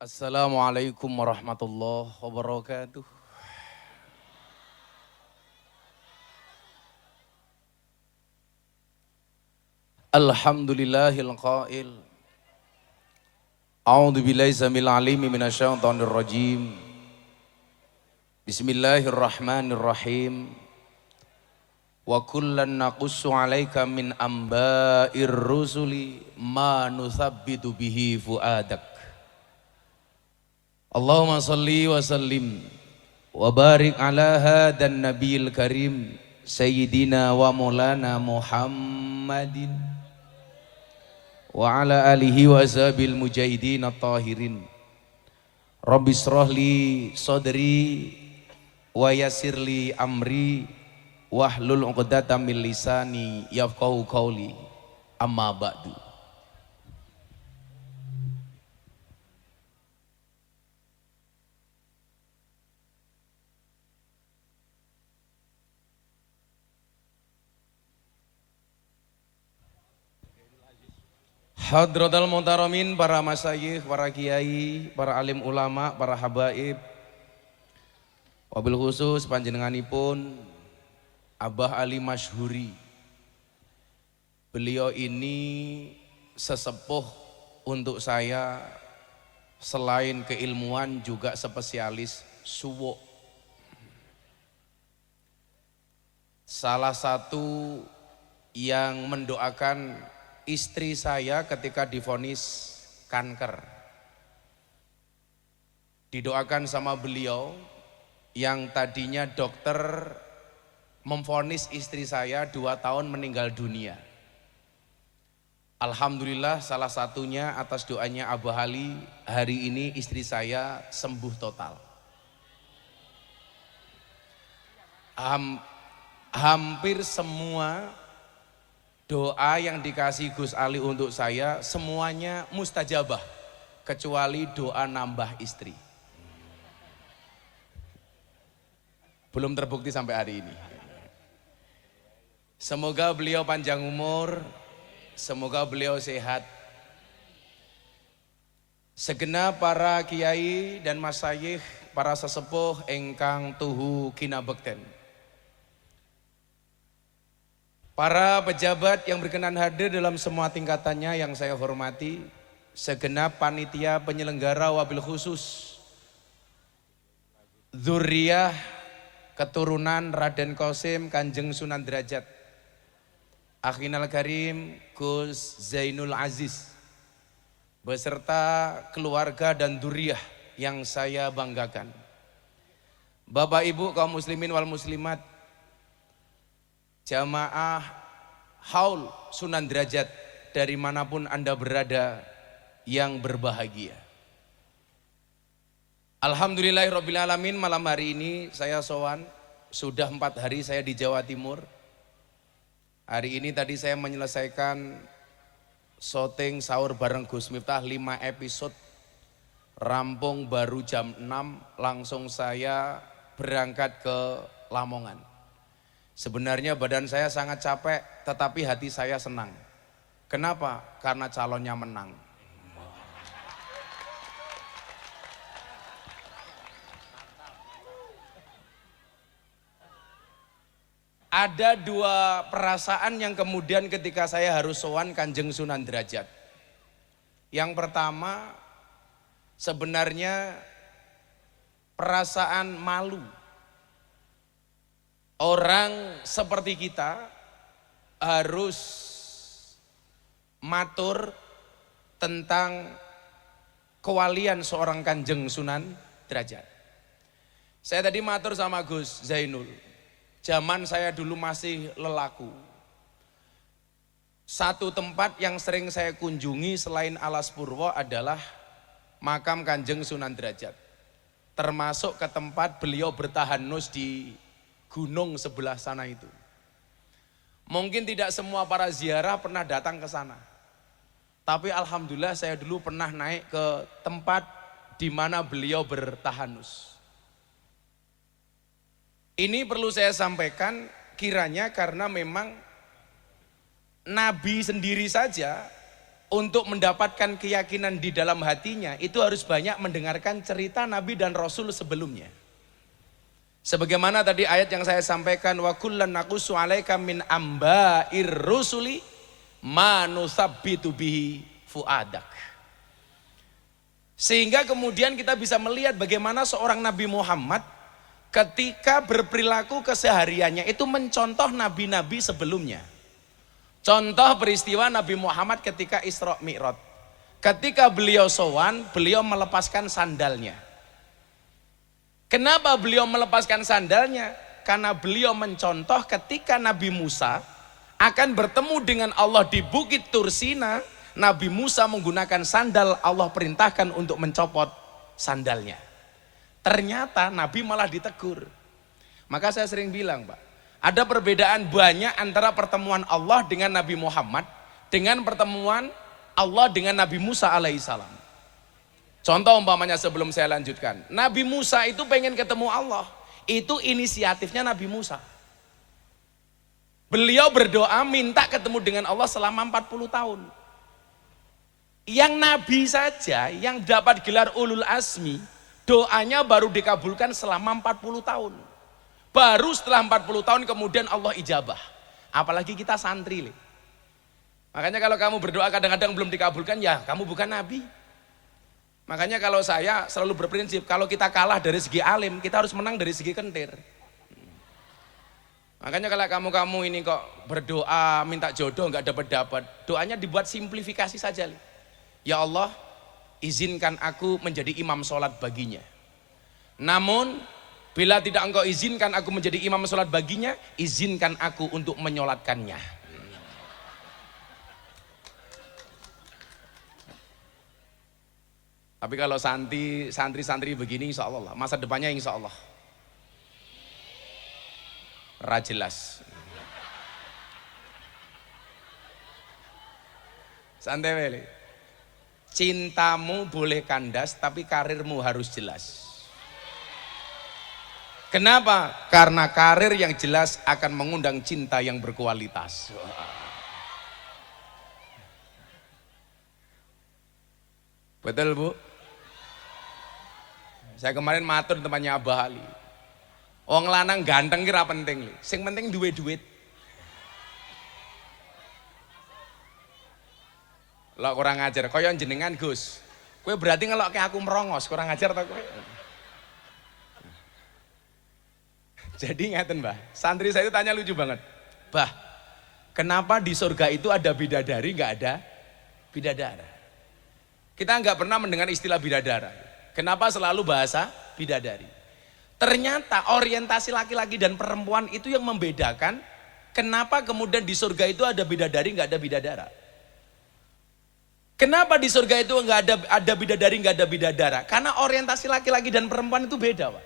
Assalamualaikum warahmatullahi wabarakatuh. Alhamdulillahil qail. A'udzu billahi samil alimi minasyaitonir rajim. Bismillahirrahmanirrahim. Wa kullan naqussu 'alaika min amba'ir rusuli ma nuthabbitu bihi fuadak. Allahumma salli wa sallim wa barik ala hadan nabiyil karim sayyidina wa maulana Muhammadin wa ala alihi wa ashabil mujahidin at-tahirin. Rabbi israh li sadri wa yassir li amri wahlul 'uqdatam min lisani yafqahu qawli. Amma ba'du. Hadratal muhtaramin, para masyayikh, para kiai, para alim ulama, para habaib, wabil khusus panjenenganipun Abah Ali Masyhuri. Beliau ini sesepuh untuk saya, selain keilmuan juga spesialis suwo. Salah satu yang mendoakan istri saya ketika divonis kanker. Didoakan sama beliau yang tadinya dokter memvonis istri saya 2 tahun meninggal dunia. Alhamdulillah salah satunya atas doanya Abah Ali, hari ini istri saya sembuh total. Hampir semua doa yang dikasih Gus Ali untuk saya semuanya mustajabah, kecuali doa nambah istri. Belum terbukti sampai hari ini. Semoga beliau panjang umur, semoga beliau sehat. Segenap para kiai dan masyayikh, para sesepuh engkang tuhu kinabekten. Para pejabat yang berkenan hadir dalam semua tingkatannya yang saya hormati, segenap panitia penyelenggara wabil khusus dzurriyah keturunan Raden Qasim Kanjeng Sunan Derajat, Akhinal Karim Gus Zainul Aziz, beserta keluarga dan dzurriyah yang saya banggakan. Bapak Ibu kaum muslimin wal muslimat, jamaah haul Sunan Derajat dari manapun Anda berada yang berbahagia. Alhamdulillahirrabbilalamin, malam hari ini saya sowan, sudah 4 hari saya di Jawa Timur. Hari ini tadi saya menyelesaikan syuting sahur bareng Gus Miftah 5 episode, rampung baru jam 6, langsung saya berangkat ke Lamongan. Sebenarnya badan saya sangat capek, tetapi hati saya senang. Kenapa? Karena calonnya menang. Ada 2 perasaan yang kemudian ketika saya harus sowan Kanjeng Sunan Derajat. Yang pertama, sebenarnya perasaan malu. Orang seperti kita harus matur tentang kewalian seorang Kanjeng Sunan Derajat. Saya tadi matur sama Gus Zainul, zaman saya dulu masih lelaku. Satu tempat yang sering saya kunjungi selain Alas Purwo adalah makam Kanjeng Sunan Derajat. Termasuk ke tempat beliau bertahanus di gunung sebelah sana itu. Mungkin tidak semua para ziarah pernah datang ke sana. Tapi alhamdulillah saya dulu pernah naik ke tempat di mana beliau bertahanus. Ini perlu saya sampaikan kiranya karena memang Nabi sendiri saja untuk mendapatkan keyakinan di dalam hatinya itu harus banyak mendengarkan cerita Nabi dan Rasul sebelumnya. Sebagaimana tadi ayat yang saya sampaikan, wa kullan naqussu 'alaika min amba'ir rusuli ma nusabbitu bihi fuadak. Sehingga kemudian kita bisa melihat bagaimana seorang Nabi Muhammad ketika berperilaku kesehariannya itu mencontoh nabi-nabi sebelumnya. Contoh peristiwa Nabi Muhammad ketika Isra Mi'raj. Ketika beliau sowan, beliau melepaskan sandalnya. Kenapa beliau melepaskan sandalnya? Karena beliau mencontoh ketika Nabi Musa akan bertemu dengan Allah di Bukit Tursina, Nabi Musa menggunakan sandal, Allah perintahkan untuk mencopot sandalnya. Ternyata Nabi malah ditegur. Maka saya sering bilang, Pak, ada perbedaan banyak antara pertemuan Allah dengan Nabi Muhammad dengan pertemuan Allah dengan Nabi Musa alaihissalam. Contoh umpamanya sebelum saya lanjutkan, Nabi Musa itu pengen ketemu Allah, itu inisiatifnya Nabi Musa. Beliau berdoa minta ketemu dengan Allah selama 40 tahun. Yang Nabi saja yang dapat gelar ulul azmi, doanya baru dikabulkan selama 40 tahun. Baru setelah 40 tahun kemudian Allah ijabah. Apalagi kita santri. Makanya kalau kamu berdoa kadang-kadang belum dikabulkan, ya kamu bukan Nabi. Makanya kalau saya selalu berprinsip, kalau kita kalah dari segi alim, kita harus menang dari segi kentir. Makanya kalau kamu ini kok berdoa minta jodoh nggak dapat, doanya dibuat simplifikasi saja. Ya Allah, izinkan aku menjadi imam sholat baginya. Namun bila tidak engkau izinkan aku menjadi imam sholat baginya, izinkan aku untuk menyolatkannya. Tapi kalau santri begini, insya Allah masa depannya insya Allah jelas. Santai wele. Cintamu boleh kandas, tapi karirmu harus jelas. Kenapa? Karena karir yang jelas akan mengundang cinta yang berkualitas. Betul, Bu? Saya kemarin matur temannya Abah Ali. Wong lanang ganteng kira penting, sing penting duwe duit. Lah kurang ajar, kaya jenengan Gus. Kowe berarti ngelokke aku merongos, kurang ajar ta kowe? Jadi ngeten, Mbah. Santri saya itu tanya lucu banget. Bah, kenapa di surga itu ada bidadari, nggak ada bidadara? Kita nggak pernah mendengar istilah bidadara. Kenapa selalu bahasa bidadari? Ternyata orientasi laki-laki dan perempuan itu yang membedakan kenapa kemudian di surga itu ada bidadari nggak ada bidadara. Kenapa di surga itu nggak ada bidadari nggak ada bidadara? Karena orientasi laki-laki dan perempuan itu beda, Pak.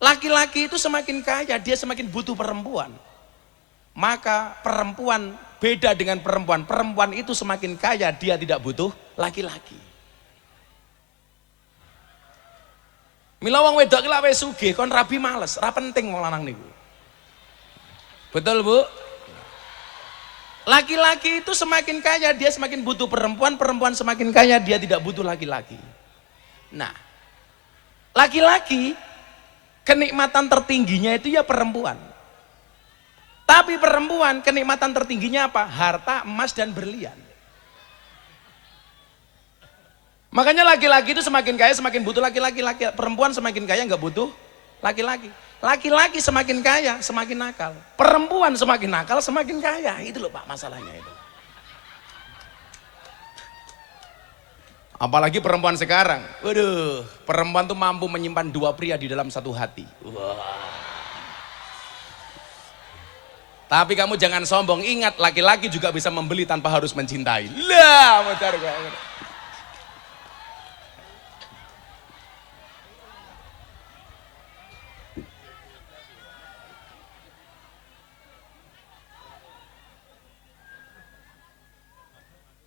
Laki-laki itu semakin kaya dia semakin butuh perempuan. Maka perempuan beda dengan perempuan. Perempuan itu semakin kaya dia tidak butuh laki-laki. Mila wong wedok ki lak wis sugih kon rabi males, ora penting wong lanang niku. Betul, Bu? Laki-laki itu semakin kaya dia semakin butuh perempuan, perempuan semakin kaya dia tidak butuh laki-laki. Nah, laki-laki kenikmatan tertingginya itu ya perempuan. Tapi perempuan kenikmatan tertingginya apa? Harta, emas dan berlian. Makanya laki-laki itu semakin kaya semakin butuh laki-laki, perempuan semakin kaya nggak butuh laki-laki. Laki-laki semakin kaya semakin nakal, perempuan semakin nakal semakin kaya. Itu loh Pak masalahnya itu. Apalagi perempuan sekarang, waduh, perempuan tuh mampu menyimpan dua pria di dalam satu hati. Wah. Tapi kamu jangan sombong, ingat laki-laki juga bisa membeli tanpa harus mencintai. Lah, bentar gue.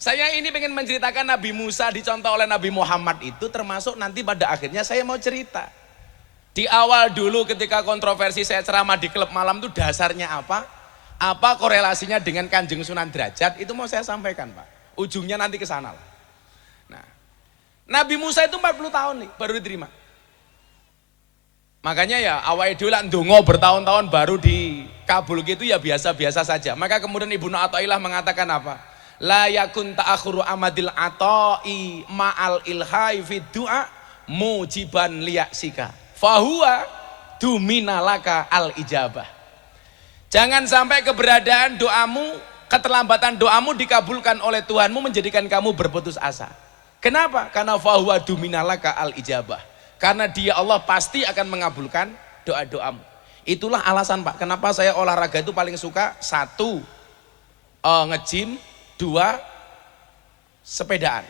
Saya ini pengen menceritakan Nabi Musa dicontoh oleh Nabi Muhammad itu termasuk nanti pada akhirnya saya mau cerita. Di awal dulu ketika kontroversi saya ceramah di klub malam itu dasarnya apa? Apa korelasinya dengan Kanjeng Sunan Derajat itu mau saya sampaikan, Pak. Ujungnya nanti ke sana lah. Nah, Nabi Musa itu 40 tahun nih baru diterima. Makanya ya awal dulu lah ndonga bertahun-tahun baru dikabul gitu ya biasa-biasa saja. Maka kemudian Ibnu Athaillah mengatakan apa? La yakun ta'akhuru amadil ata'i ma'al ilhai fid du'a mujiban liyaksika. Fahuwa duminalaka al ijabah. Jangan sampai keberadaan doamu, keterlambatan doamu dikabulkan oleh Tuhanmu menjadikan kamu berputus asa. Kenapa? Karena fahuwa duminalaka al ijabah. Karena dia Allah pasti akan mengabulkan doa-doamu. Itulah alasan Pak, kenapa saya olahraga itu paling suka. 1, nge-gym. 2, sepedaan.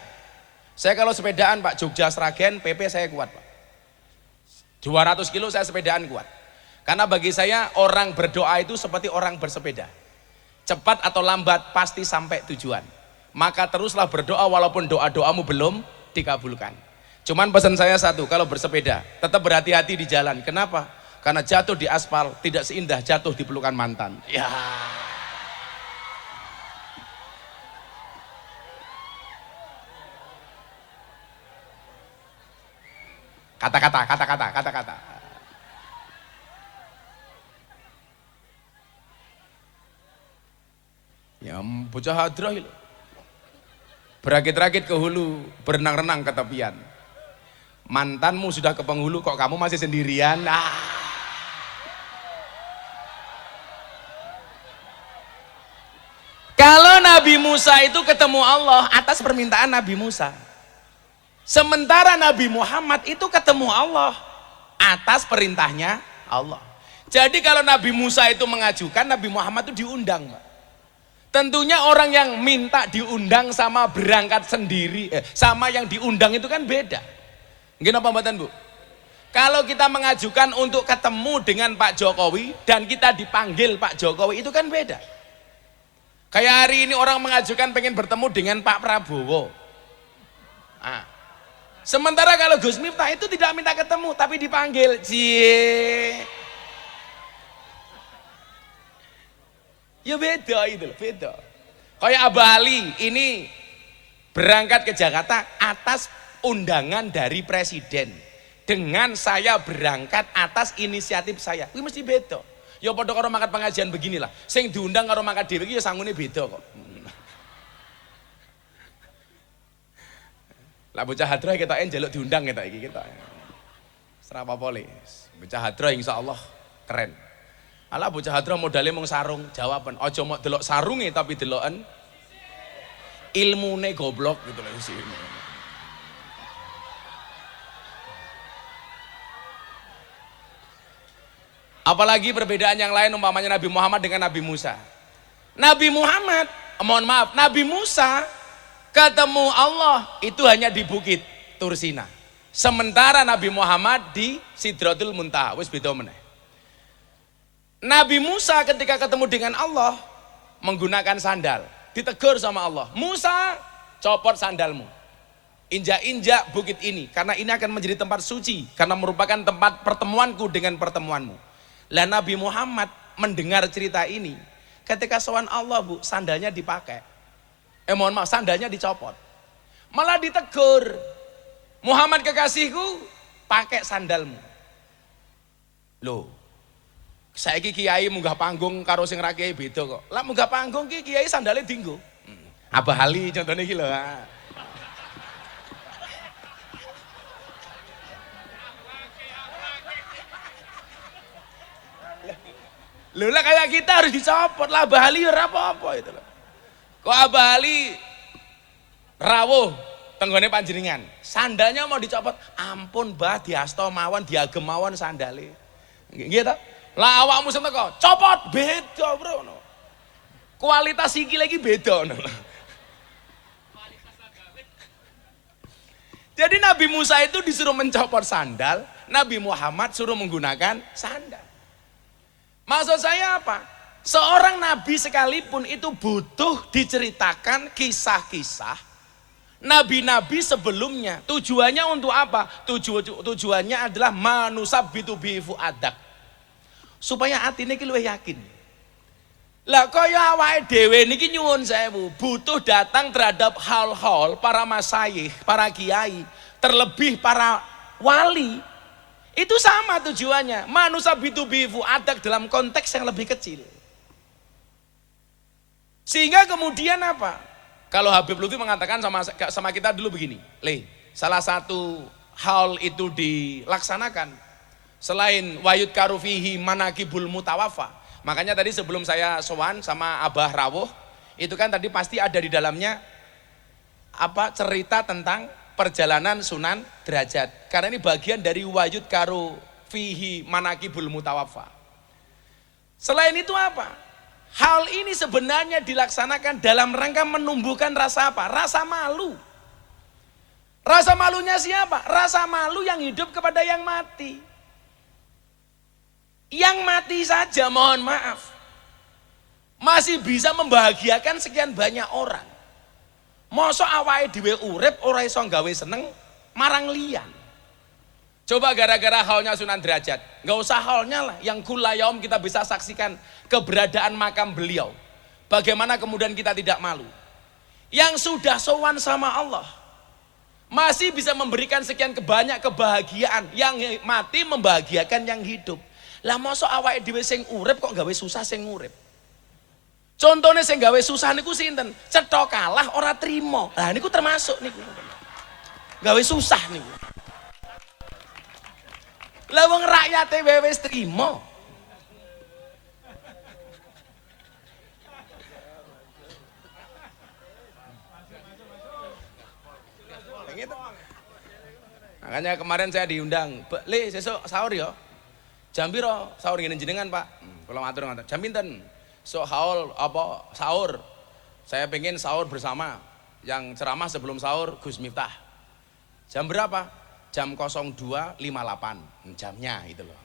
Saya kalau sepedaan Pak, Jogja Sragen, PP saya kuat Pak. 200 kilo saya sepedaan kuat. Karena bagi saya orang berdoa itu seperti orang bersepeda. Cepat atau lambat pasti sampai tujuan. Maka teruslah berdoa walaupun doa-doamu belum dikabulkan. Cuman pesan saya satu, kalau bersepeda tetap berhati-hati di jalan. Kenapa? Karena jatuh di aspal tidak seindah jatuh di pelukan mantan. Ya. Kata-kata. Ya bocah hadrah itu. Berakit-rakit ke hulu, berenang-renang ke tepian. Mantanmu sudah ke penghulu, kok kamu masih sendirian? Kalau Nabi Musa itu ketemu Allah atas permintaan Nabi Musa. Sementara Nabi Muhammad itu ketemu Allah atas perintahnya Allah. Jadi kalau Nabi Musa itu mengajukan, Nabi Muhammad itu diundang, Pak. Tentunya orang yang minta diundang sama berangkat sendiri, sama yang diundang itu kan beda. Mungkin apa mboten Bu? Kalau kita mengajukan untuk ketemu dengan Pak Jokowi dan kita dipanggil Pak Jokowi itu kan beda. Kayak hari ini orang mengajukan pengen bertemu dengan Pak Prabowo. Nah, sementara kalau Gus Miftah itu tidak minta ketemu tapi dipanggil. Cie. Ya beda itu loh, beda. Kayak Abah Ali ini berangkat ke Jakarta atas undangan dari presiden. Dengan saya berangkat atas inisiatif saya. Ini mesti beda. Ya padha karo mangkat pengajian beginilah. Sing diundang karo mangkat dhewe iki ya sangune beda kok. Lah bocah hadrah ketoke njaluk diundang ketok iki ketok. Ora apa-apa le. Bocah hadrah insyaallah keren. Alah bocah hadrah modalnya mung sarung, jawaban aja mok delok sarunge tapi deloken ilmune goblok gitu loh sih. Apalagi perbedaan yang lain umpamanya Nabi Muhammad dengan Nabi Musa. Nabi Muhammad, mohon maaf, Nabi Musa ketemu Allah itu hanya di Bukit Tursina. Sementara Nabi Muhammad di Sidratul Muntaha, wis beda meneh. Nabi Musa ketika ketemu dengan Allah menggunakan sandal, ditegur sama Allah. Musa, copot sandalmu. Injak-injak bukit ini karena ini akan menjadi tempat suci karena merupakan tempat pertemuanku dengan pertemuanmu. Lah Nabi Muhammad mendengar cerita ini, ketika sowan Allah Bu, sandalnya dipakai. Mohon maaf, sandalnya dicopot. Malah ditegur. Muhammad kekasihku, pakai sandalmu. Loh, saiki kiai munggah panggung karo sing ra kiai beda kok. Lah munggah panggung ki kiai sandale dienggo. Abah Ali contohnya iki lho. Lho lah kayak kita harus dicopot lah Abah Ali ora apa-apa itu loh. Kok Abah Ali rawuh tenggone panjenengan, sandalnya mau dicopot. Ampun Mbah, diasta mawon, diagem mawon sandale. Nggih ta? Lah awakmu sing teko, copot beda, Bro. Kualitas iki lagi beda. Jadi Nabi Musa itu disuruh mencopot sandal, Nabi Muhammad suruh menggunakan sandal. Maksud saya apa? Seorang nabi sekalipun itu butuh diceritakan kisah-kisah nabi-nabi sebelumnya. Tujuannya untuk apa? Tujuannya adalah manusabbitu bi fuadak. Supaya hati ini luwih yakin. Lah kaya awake dhewe niki nyuwun sewu, butuh datang terhadap hal-hal para masyayikh, para kiai, terlebih para wali. Itu sama tujuannya. Manusia B2B adak dalam konteks yang lebih kecil. Sehingga kemudian apa? Kalau Habib Lutfi mengatakan sama kita dulu begini, salah satu hal itu dilaksanakan selain wayut karufihi manakibul mutawafa. Makanya tadi sebelum saya sowan sama Abah Rawuh, itu kan tadi pasti ada di dalamnya apa cerita tentang perjalanan Sunan Derajat. Karena ini bagian dari wayut karufihi manakibul mutawafa. Selain itu apa? Hal ini sebenarnya dilaksanakan dalam rangka menumbuhkan rasa apa? Rasa malu. Rasa malunya siapa? Rasa malu yang hidup kepada yang mati. Yang mati saja mohon maaf masih bisa membahagiakan sekian banyak orang. Mosok awake dhewe urip ora iso gawe seneng marang liyan. Coba gara-gara haulnya Sunan Derajat, nggak usah haulnya lah, yang kulayom kita bisa saksikan keberadaan makam beliau. Bagaimana kemudian kita tidak malu? Yang sudah sowan sama Allah masih bisa memberikan sekian banyak kebahagiaan, yang mati membahagiakan yang hidup. Lah mosok awake dhewe sing urip kok gawe susah sing urip. Contohnya sing gawe susah niku sinten? Cetha kalah ora trimo. Lah niku termasuk niku. Gawe susah niku. Lah wong rakyate wis trimo. Makanya kemarin saya diundang, "Le, sesuk sahur ya." Jam piro sahur ngene jenengan, Pak? Kula matur ngoten. Jam pinten? So haul apa sahur? Saya pengen sahur bersama. Yang ceramah sebelum sahur Gus Miftah. Jam berapa? Jam 02.58 jamnya itu loh.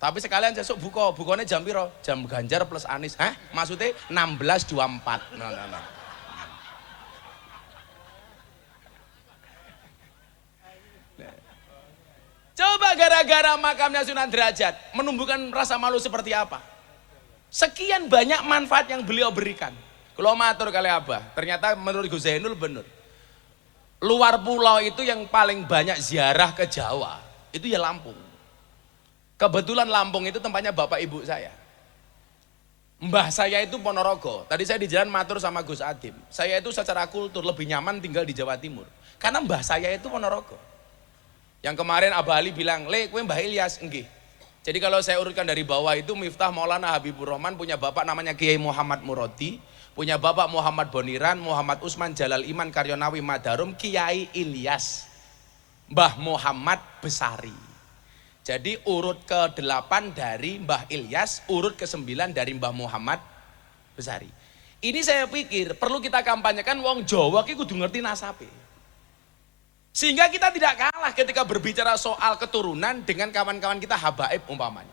Tapi sekalian sesuk bukanya jam piro? Jam Ganjar plus Anies. Hah? Maksudnya 16.24. Nah. Coba gara-gara makamnya Sunan Derajat menumbuhkan rasa malu seperti apa? Sekian banyak manfaat yang beliau berikan. Kalau matur kali Abah, ternyata menurut Gus Zainul benar. Luar pulau itu yang paling banyak ziarah ke Jawa, itu ya Lampung. Kebetulan Lampung itu tempatnya bapak ibu saya. Mbah saya itu Ponorogo. Tadi saya di jalan matur sama Gus Adim. Saya itu secara kultur lebih nyaman tinggal di Jawa Timur. Karena mbah saya itu Ponorogo. Yang kemarin Abah Ali bilang, "Le, kowe Mbah Ilyas." Nggih. Jadi kalau saya urutkan dari bawah itu Miftah Maulana Habibur Rahman punya bapak namanya Kiai Muhammad Murodi, punya bapak Muhammad Boniran, Muhammad Usman Jalal Iman Karyonawi Madarum, Kiai Ilyas, Mbah Muhammad Besari. Jadi urut ke-8 dari Mbah Ilyas, urut ke-9 dari Mbah Muhammad Besari. Ini saya pikir perlu kita kampanyekan wong Jawa ki kudu ngerti nasabe. Sehingga kita tidak kalah ketika berbicara soal keturunan dengan kawan-kawan kita habaib umpamanya.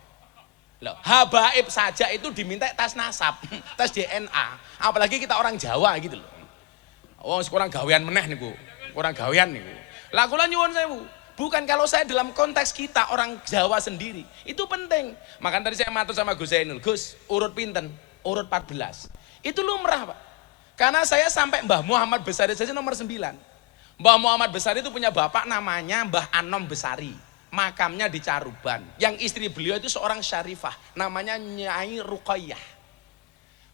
Loh, habaib saja itu diminta tes nasab, tes DNA. Apalagi kita orang Jawa gitu loh. Oh, kurang gawean meneh niku. Kurang gawean niku. Lah kula nyuwun sewu, bukan kalau saya dalam konteks kita orang Jawa sendiri, itu penting. Makanya tadi saya matur sama Gus Zainul, "Gus, urut pinten?" Urut 14. Itu lumrah, Pak. Karena saya sampai Mbah Muhammad Besari saja nomor 9. Mbah Muhammad Besari itu punya bapak namanya Mbah Anom Besari. Makamnya di Caruban. Yang istri beliau itu seorang syarifah, namanya Nyai Ruqayyah.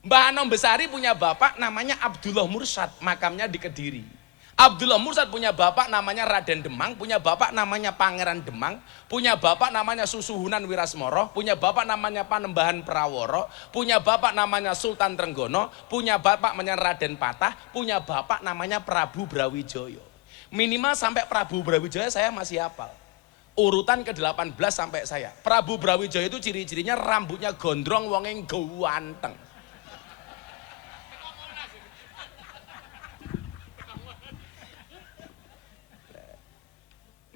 Mbah Anom Besari punya bapak namanya Abdullah Mursad, makamnya di Kediri. Abdullah Mursad punya bapak namanya Raden Demang, punya bapak namanya Pangeran Demang, punya bapak namanya Susuhunan Wirasmoro, punya bapak namanya Panembahan Praworo, punya bapak namanya Sultan Trenggono, punya bapak namanya Raden Patah, punya bapak namanya Prabu Brawijaya. Minimal sampai Prabu Brawijaya saya masih hafal. Urutan ke-18 sampai saya. Prabu Brawijaya itu ciri-cirinya rambutnya gondrong, wonge ganteng.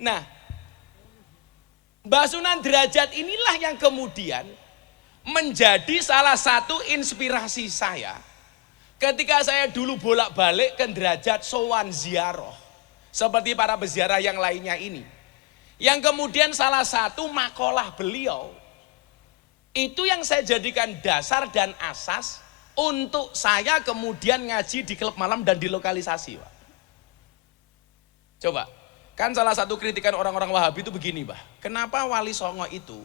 Nah, Mbah Sunan Derajat inilah yang kemudian menjadi salah satu inspirasi saya ketika saya dulu bolak-balik ke Derajat sowan ziarah. Seperti para peziarah yang lainnya ini. Yang kemudian salah satu makalah beliau, itu yang saya jadikan dasar dan asas untuk saya kemudian ngaji di klub malam dan di lokalisasi, Pak. Coba, kan salah satu kritikan orang-orang Wahabi itu begini, Pak. Kenapa Wali Songo itu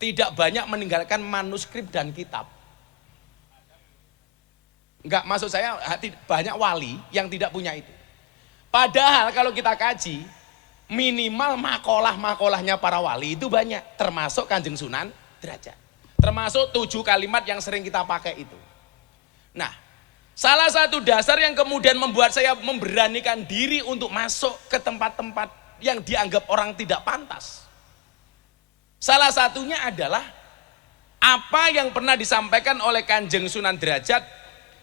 tidak banyak meninggalkan manuskrip dan kitab? Enggak, maksud saya banyak wali yang tidak punya itu. Padahal kalau kita kaji, minimal makalah-makalahnya para wali itu banyak, termasuk Kanjeng Sunan Derajat. Termasuk 7 kalimat yang sering kita pakai itu. Nah, salah satu dasar yang kemudian membuat saya memberanikan diri untuk masuk ke tempat-tempat yang dianggap orang tidak pantas. Salah satunya adalah apa yang pernah disampaikan oleh Kanjeng Sunan Derajat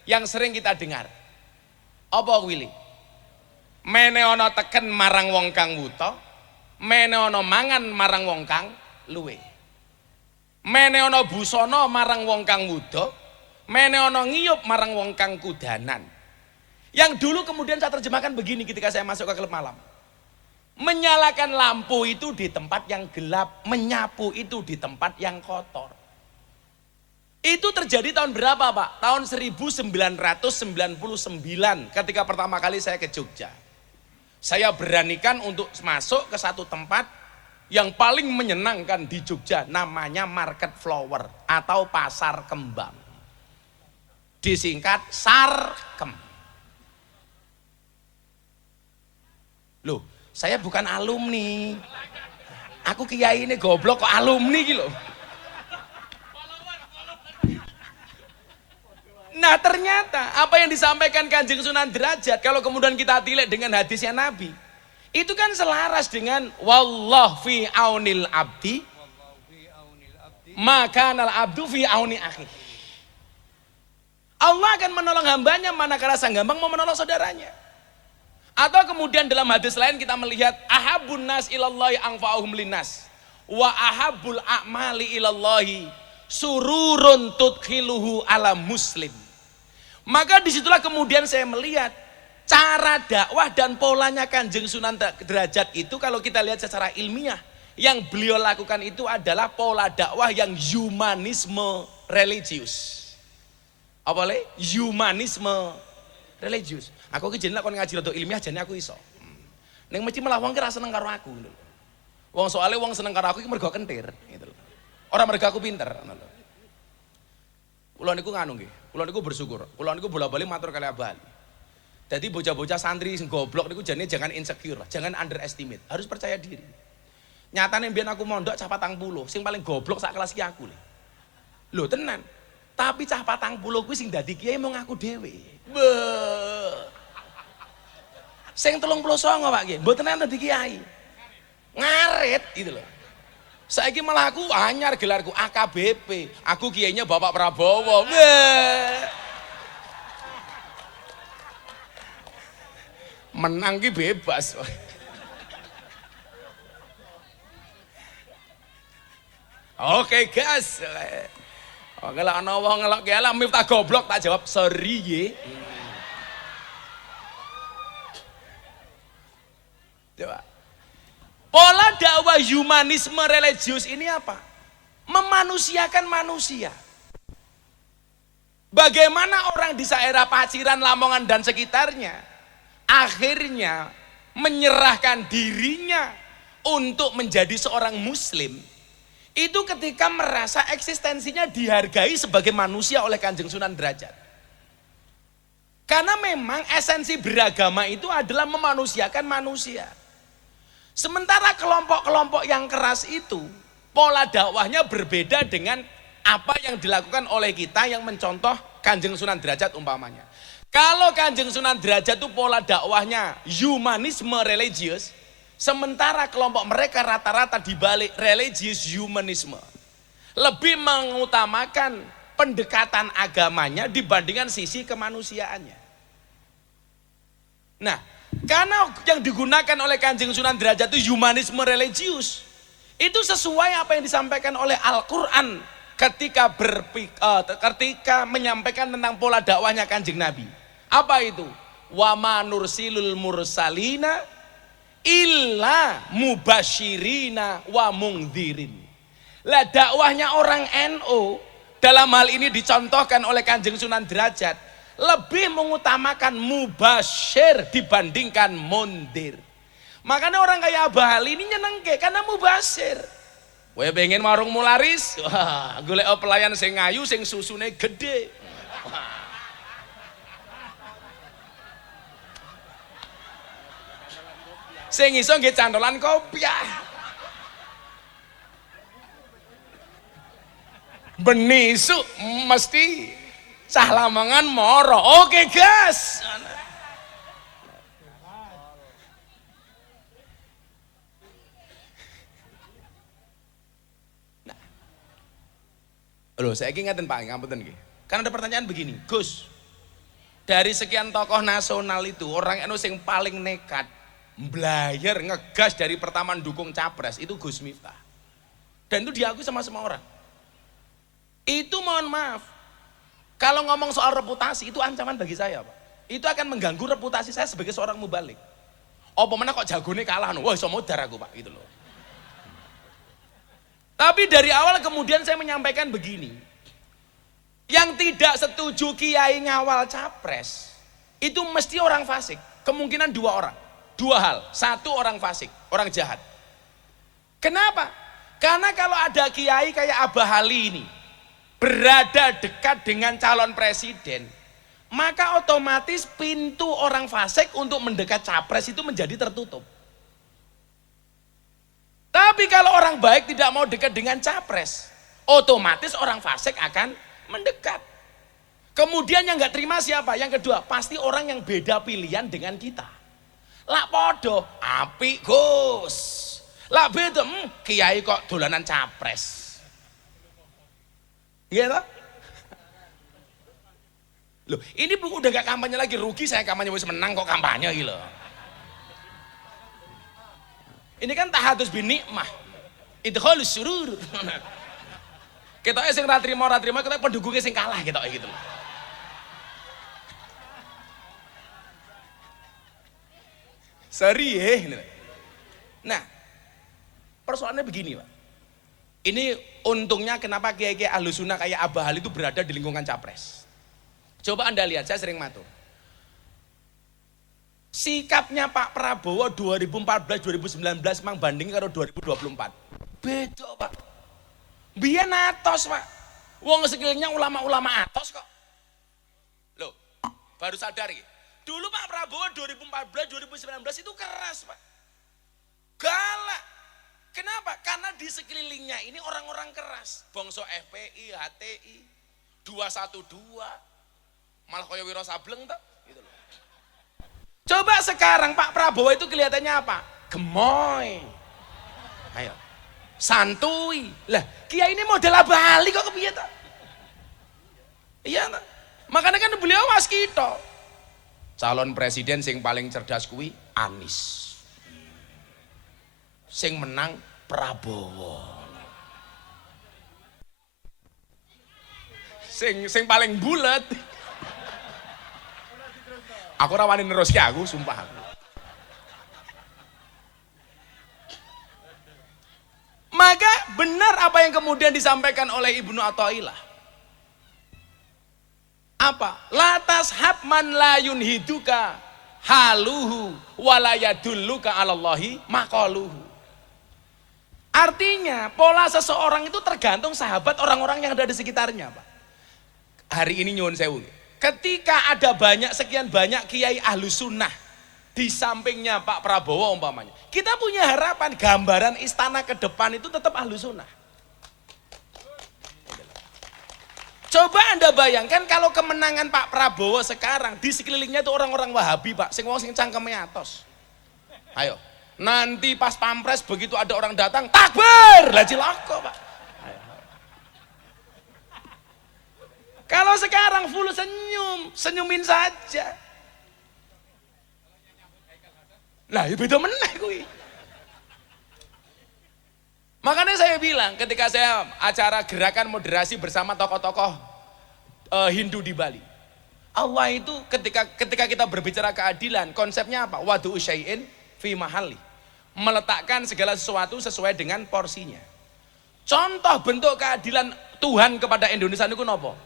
yang sering kita dengar. Apa Willy? Mene ono teken marang wong kang wuta, mene ono mangan marang wong kang luwe. Mene ono busana marang wong kang wuda, mene ono ngiyup marang wong kang kudanan. Yang dulu kemudian saya terjemahkan begini ketika saya masuk ke klub malam. Menyalakan lampu itu di tempat yang gelap, menyapu itu di tempat yang kotor. Itu terjadi tahun berapa, Pak? Tahun 1999 ketika pertama kali saya ke Jogja. Saya beranikan untuk masuk ke satu tempat yang paling menyenangkan di Jogja, namanya Market Flower atau Pasar Kembang. Disingkat Sarkem. Loh, saya bukan alumni. Aku kiai ini goblok kok alumni gitu loh. Nah ternyata apa yang disampaikan Kanjeng Sunan Derajat kalau kemudian kita tilik dengan hadisnya Nabi, itu kan selaras dengan wallah fi aunil abdi maka nal abdu fi auni akhi. Allah akan menolong hambanya manakala sang hamba mau menolong saudaranya. Atau kemudian dalam hadis lain kita melihat ahabun nas ilallahi anfa'uhum linnas wa ahabul a'mali ilallahi sururun tudkhiluhu ala muslim. Maka disitulah kemudian saya melihat cara dakwah dan polanya Kanjeng Sunan Derajat itu kalau kita lihat secara ilmiah, yang beliau lakukan itu adalah pola dakwah yang humanisme religius. Apa le? Humanisme religius. Aku ki jenenge kon ngaji rada ilmiah jane aku iso. Ning mesti malah wong ki ra seneng karo aku ngono lho. Wong soalé wong seneng karo aku ki mergo kentir gitu lho. Ora mergo aku pinter ngono lho. Kula niku nganu nggih. Kula niku bersyukur. Kula niku bola-bali matur kali abali. Jadi bocah-bocah santri sing goblok niku jane jangan insecure, jangan underestimate, harus percaya diri. Nyatane mbiyen aku mondok cah 40, sing paling goblok sak kelas ki aku lho. Lho tenan. Tapi cah 40 kuwi sing dadi kiai mau ngaku dhewe. Sing 39 Pak nggih, mboten enten dadi kiai. Ngarit gitu loh. Saiki malah aku anyar gelarku AKBP. Aku kiainya Bapak Prabowo. Menang ki bebas. Oke guys. Oke lah ana wong ngelok ki ala Miftah goblok tak jawab sorry ye. Coba. Pola dakwah humanisme religius ini apa? Memanusiakan manusia. Bagaimana orang di daerah Paciran, Lamongan dan sekitarnya akhirnya menyerahkan dirinya untuk menjadi seorang muslim. Itu ketika merasa eksistensinya dihargai sebagai manusia oleh Kanjeng Sunan Derajat. Karena memang esensi beragama itu adalah memanusiakan manusia. Sementara kelompok-kelompok yang keras itu, pola dakwahnya berbeda dengan apa yang dilakukan oleh kita yang mencontoh Kanjeng Sunan Derajat umpamanya. Kalau Kanjeng Sunan Derajat itu pola dakwahnya humanisme religius, sementara kelompok mereka rata-rata dibalik religius humanisme. Lebih mengutamakan pendekatan agamanya dibandingkan sisi kemanusiaannya. Nah, karena yang digunakan oleh Kanjeng Sunan Derajat itu humanisme religius, itu sesuai apa yang disampaikan oleh Al-Quran ketika menyampaikan tentang pola dakwahnya Kanjeng Nabi. Apa itu? Wa ma nursilul mursalina illa mubasyirina wa mungdzirin. Lah dakwahnya orang NU dalam hal ini dicontohkan oleh Kanjeng Sunan Derajat, lebih mengutamakan mubasyir dibandingkan mundir. Makanya orang kayak Abah Ali ini nyenengke karena mubasyir. Kowe pengen warung mularis, wah, golek pelayan sing ngayu sing susune gede. Sing iso nggih cantolan kopiah. Benisu mesti cah Lamongan moro. Oke gas. Nah. Loh, saya ingatin Pak, ngapunten nggih. Kan ada pertanyaan begini, Gus. Dari sekian tokoh nasional itu, orang anu sing paling nekat mblayar ngegas dari pertama dukung capres itu Gus Miftah. Dan itu diakui sama semua orang. Itu mohon maaf, kalau ngomong soal reputasi itu ancaman bagi saya Pak. Itu akan mengganggu reputasi saya sebagai seorang mubalik. Apa mana kok jagone kalah, wah iso modar aku Pak, gitu loh. Tapi dari awal kemudian saya menyampaikan begini, yang tidak setuju kiai ngawal capres itu mesti orang fasik. Kemungkinan dua orang, dua hal. Satu, orang fasik, orang jahat. Kenapa? Karena kalau ada kiai kayak Abah Ali ini berada dekat dengan calon presiden, maka otomatis pintu orang fasik untuk mendekat capres itu menjadi tertutup. Tapi kalau orang baik tidak mau dekat dengan capres, otomatis orang fasik akan mendekat. Kemudian yang nggak terima siapa? Yang kedua, pasti orang yang beda pilihan dengan kita. Lak podo, apik Gus. Lak beda, kiai kok dolanan capres. Iya toh? Loh, ini udah gak kampanye lagi, rugi saya kampanye wis menang kok kampanye gitu. Ini kan tahadus bin nikmah. Idkhalus surur. Ketoke sing ra trimo kita pendukungnya sing kalah ketoke gitu. Seri Nah, persoalannya begini Pak. Ini untungnya kenapa kiai-kiai Ahlus Sunnah kayak Abah Ali itu berada di lingkungan capres. Coba Anda lihat, saya sering matur. Sikapnya Pak Prabowo 2014-2019 memang banding karo 2024. Beda Pak. Biyen atos Pak. Wong sekelilingnya ulama-ulama atos kok. Loh, baru sadar ya. Dulu Pak Prabowo 2014-2019 itu keras Pak. Galak. Kenapa? Karena di sekelilingnya ini orang-orang keras. Bangsa FPI, HTI, 212, malah kaya Wiro Sableng tuh. Gitu loh. Coba sekarang Pak Prabowo itu kelihatannya apa? Gemoy. Ayo. Santuy. Lah, kiai ini model Abah Ali kok kepiye tuh? Iya tuh. Makanya kan beliau waskito. Calon presiden sing paling cerdas kuwi Anies. Sing menang Prabowo. Sing paling bulet. Aku rawani neruski aku, sumpah aku. Maka benar apa yang kemudian disampaikan oleh Ibnu Athaillah. Apa? Latas habman la yunhiduka haluhu walayadulluka alallahi maqaluhu. Artinya pola seseorang itu tergantung sahabat orang-orang yang ada di sekitarnya Pak. Hari ini nyuwun sewu, ketika ada sekian banyak kiai Ahlus Sunnah di sampingnya Pak Prabowo umpamanya, kita punya harapan gambaran istana ke depan itu tetap Ahlus Sunnah. Coba Anda bayangkan kalau kemenangan Pak Prabowo sekarang di sekelilingnya itu orang-orang Wahabi Pak, sing wong sing cangkeme atos. Ayo. Nanti pas pampres begitu ada orang datang, takbir, lah cilaka Pak. Kalau sekarang full senyumin saja. Lah itu beda meneh kuwi. Makanya saya bilang ketika saya acara gerakan moderasi bersama tokoh-tokoh Hindu di Bali. Allah itu ketika kita berbicara keadilan, konsepnya apa? Wadu'u syai'in fi mahalli. Meletakkan segala sesuatu sesuai dengan porsinya. Contoh bentuk keadilan Tuhan kepada Indonesia niku napa?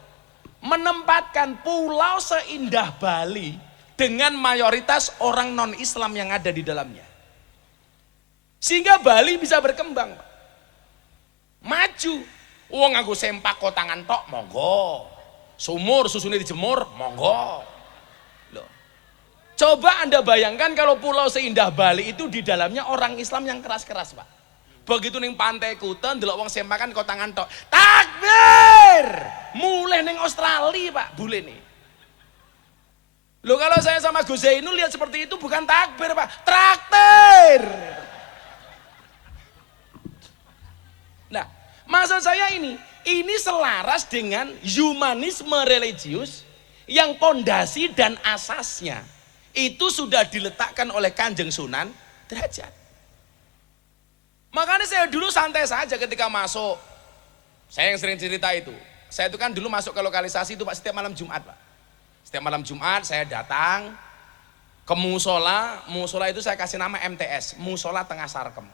Menempatkan pulau seindah Bali dengan mayoritas orang non-Islam yang ada di dalamnya. Sehingga Bali bisa berkembang, Pak. Maju. Wong nganggo sempak kotangan tok, monggo. Sumur susune dijemur, monggo. Loh. Coba Anda bayangkan kalau pulau seindah Bali itu di dalamnya orang Islam yang keras-keras, Pak. Begitu ning Pantai Kuta ndelok wong sempakan kotangan tok. Takbir! Mulai ning Australia, Pak, bule nih. Loh, kalau saya sama Gus Zainul lihat seperti itu bukan takbir, Pak, traktir. Nah, maksud saya ini selaras dengan humanisme religius yang pondasi dan asasnya itu sudah diletakkan oleh Kanjeng Sunan Derajat. Makanya saya dulu santai saja ketika masuk. Saya yang sering cerita itu. Saya itu kan dulu masuk ke lokalisasi itu, Pak, setiap malam Jumat, Pak. Setiap malam Jumat saya datang ke musola. Musola itu saya kasih nama MTS, Musola Tengah Sarkem.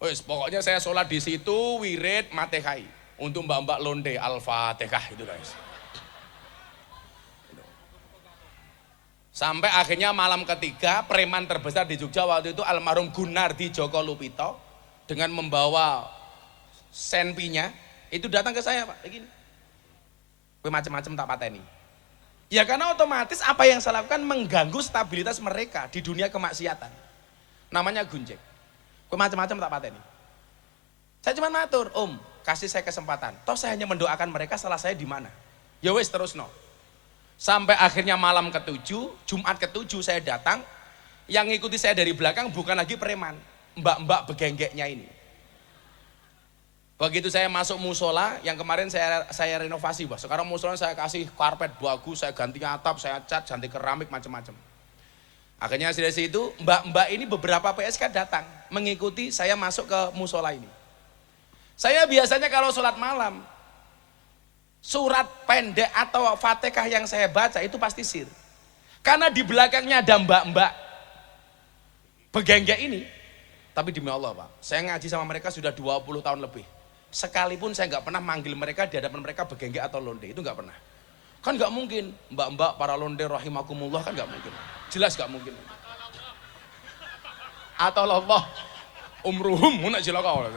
Wes, pokoknya saya sholat di situ, wirid, matehai untuk mbak-mbak londe, al-fatihah itu, guys. Sampai akhirnya malam ketiga, preman terbesar di Jogja waktu itu almarhum Gunardi Joko Lupito dengan membawa senpinya itu datang ke saya, Pak, begini. Gue macam-macam tak pateni. Ya karena otomatis apa yang saya lakukan mengganggu stabilitas mereka di dunia kemaksiatan. Namanya gunjek. Gue macam-macam tak pateni. Saya cuma matur, Om, kasih saya kesempatan. Toh saya hanya mendoakan mereka, salah saya di mana? Ya wes terus no. Sampai akhirnya malam ke-7, Jumat ke-7 saya datang. Yang ngikuti saya dari belakang bukan lagi preman, mbak-mbak begenggeknya ini. Begitu saya masuk musola, yang kemarin saya renovasi, Pak. Sekarang musola saya kasih karpet bagus, saya ganti atap, saya cat, ganti keramik, macam-macam. Akhirnya dari situ mbak-mbak ini beberapa PSK datang mengikuti saya masuk ke musola ini. Saya biasanya kalau sholat malam, surat pendek atau Fatihah yang saya baca itu pasti sir. Karena di belakangnya ada mbak-mbak begenggek ini. Tapi demi Allah, Pak, saya ngaji sama mereka sudah 20 tahun lebih. Sekalipun saya nggak pernah manggil mereka di hadapan mereka begenggek atau londe, itu nggak pernah. Kan nggak mungkin, mbak-mbak para londe rahimakumullah, kan nggak mungkin. Jelas nggak mungkin. Atau Allah umruhum munak jilaka.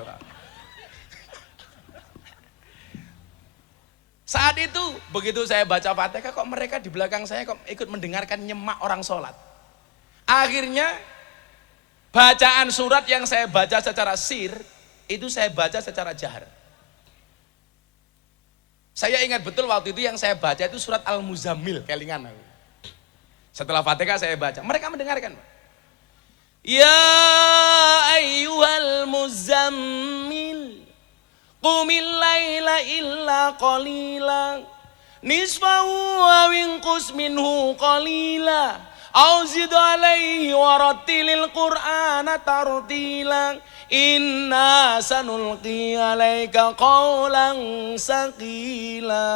Saat itu begitu saya baca Fatihah, kok mereka di belakang saya kok ikut mendengarkan nyemak orang sholat. Akhirnya bacaan surat yang saya baca secara sir itu saya baca secara jahar. Saya ingat betul waktu itu yang saya baca itu surat Al-Muzammil, kelingan aku. Setelah Fatihah saya baca, mereka mendengarkan. Ya ayyuhal muzammil qumil laila illa qalila nisfahu wa winqus minhu qalila au zid alaihi warattilil qur'ana tartila inna sanulqi alaika qawlan saqila.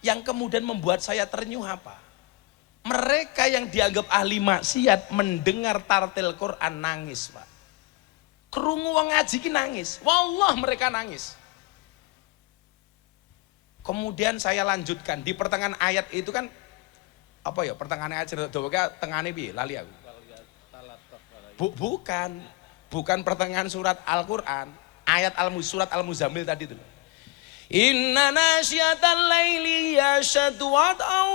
Yang kemudian membuat saya ternyuh apa? Mereka yang dianggap ahli maksiat mendengar tartil Quran nangis, Pak. Krungu wong ngaji ki nangis. Wallah mereka nangis. Kemudian saya lanjutkan di pertengahan ayat itu kan apa ya? Pertengahan ayat tengahane piye? Lali aku. Bukan pertengahan surat Al-Qur'an, ayat surat Al-Muzammil tadi itu. Inna nasyatal laili yashadu wat'aw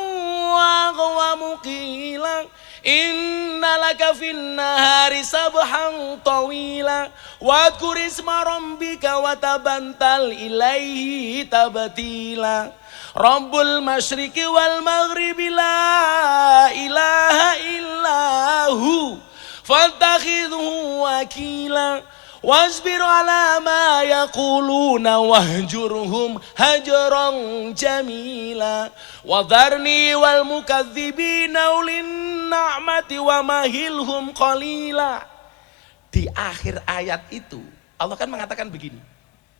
wa qawamu qila inna laka fin nahari sabhan tawila wadhkur isma rabbika wa tabantal ilaihi tabtila Rabbul masyriqi wal maghribi la ilaha illahu fattakhidhu wakila wasbir ala ma yaquluna wahjurhum hajran jamila wadharni wal mukadzibina ulin na'mati wa mahilhum qalila. Di akhir ayat itu Allah kan mengatakan begini.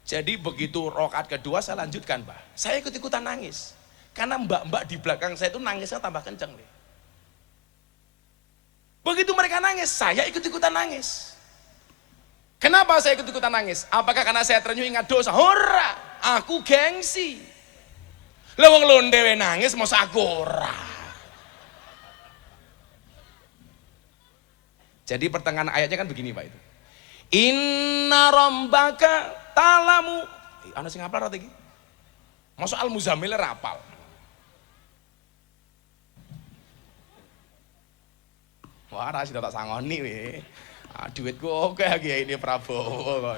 Jadi begitu rakaat kedua saya lanjutkan, Pak. Saya ikut-ikutan nangis. Karena mbak-mbak di belakang saya itu nangisnya tambah kenceng nih. Begitu mereka nangis, saya ikut-ikutan nangis. Kenapa saya ikut-ikutan nangis? Apakah karena saya terenyuh ingat dosa? Ora, aku gengsi. Lah wong londe we nangis mosok aku ora. Jadi pertengahan ayatnya kan begini Pak itu. Inna rabbaka talamu. Ana sing hafal rata iki? Mosok Al-Muzammil rapal. Wah, ra sida tak sangoni we. Duitku oke Kiai ini Prabowo kok.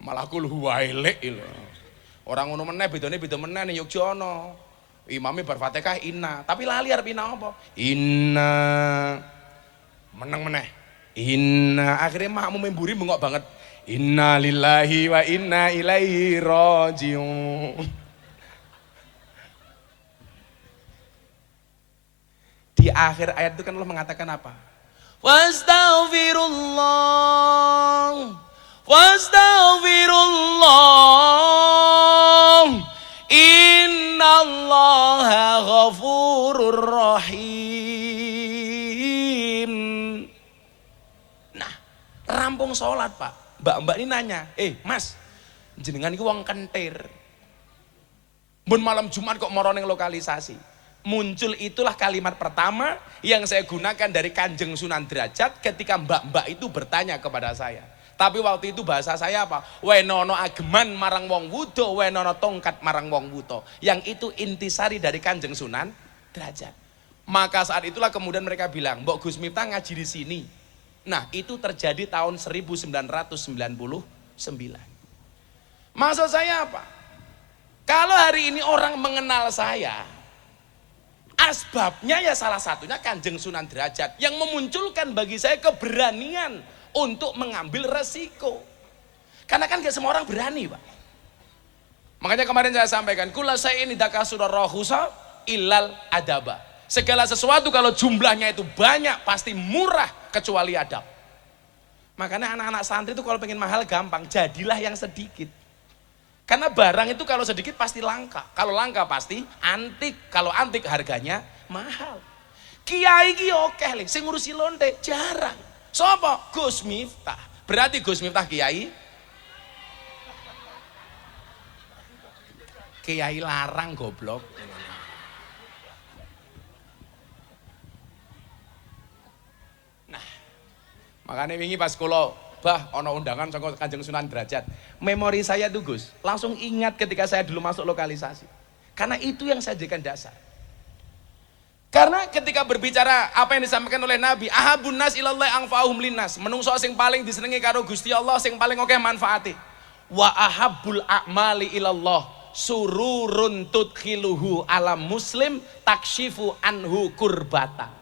Malah kul huwailek lho. Orang ngono meneh bedane beda meneh ning Yogya ana. Imame bar Fatihah inna, tapi lali arep inna apa? Inna. Meneng meneh. Inna akhirnya makmum mburi bengok banget. Inna lillahi wa inna ilaihi rajiun. Di akhir ayat itu kan Allah mengatakan apa? Wastaghfirullah. Wastaghfirullah. Innallaha ghafurur rahim. Nah, rampung sholat Pak. Mbak-mbak ini nanya, Mas, jenengan iki wong kentir. Mun malam Jumat kok moro ning lokalisasi. Muncul itulah kalimat pertama yang saya gunakan dari Kanjeng Sunan Derajat ketika mbak-mbak itu bertanya kepada saya. Tapi waktu itu bahasa saya apa? Wenono ageman marang wong wudo, wenono tongkat marang wong wuto. Yang itu intisari dari Kanjeng Sunan Derajat. Maka saat itulah kemudian mereka bilang, Mbok Gus Miftah ngaji di sini. Nah, itu terjadi tahun 1999. Maksud saya apa? Kalau hari ini orang mengenal saya, asbabnya ya salah satunya Kanjeng Sunan Derajat yang memunculkan bagi saya keberanian untuk mengambil resiko. Karena kan gak semua orang berani Pak. Makanya kemarin saya sampaikan, kula saya ini dakasura rohusa ilal adaba. Segala sesuatu kalau jumlahnya itu banyak pasti murah kecuali adab. Makanya anak-anak santri itu kalau pengen mahal gampang, jadilah yang sedikit. Karena barang itu kalau sedikit pasti langka. Kalau langka pasti antik. Kalau antik harganya mahal. Kiai ki oke lho, sing ngurusi lonte jarang. Sopo? Gus Miftah. Berarti Gus Miftah kiai. Kiai larang goblok. Nah, makanya wingi pas kula bah ono undangan saka Kanjeng Sunan Derajat. Memori saya tuh Gus, langsung ingat ketika saya dulu masuk lokalisasi. Karena itu yang saya jadikan dasar. Karena ketika berbicara apa yang disampaikan oleh Nabi, ahabun nas ilallah anfa'uhum linnas, menungso sing paling disenengi karo Gusti Allah, sing paling oke manfaati. Wa ahabbul a'mali ilallah sururun tudkhiluhu alam muslim takshifu anhu kurbata.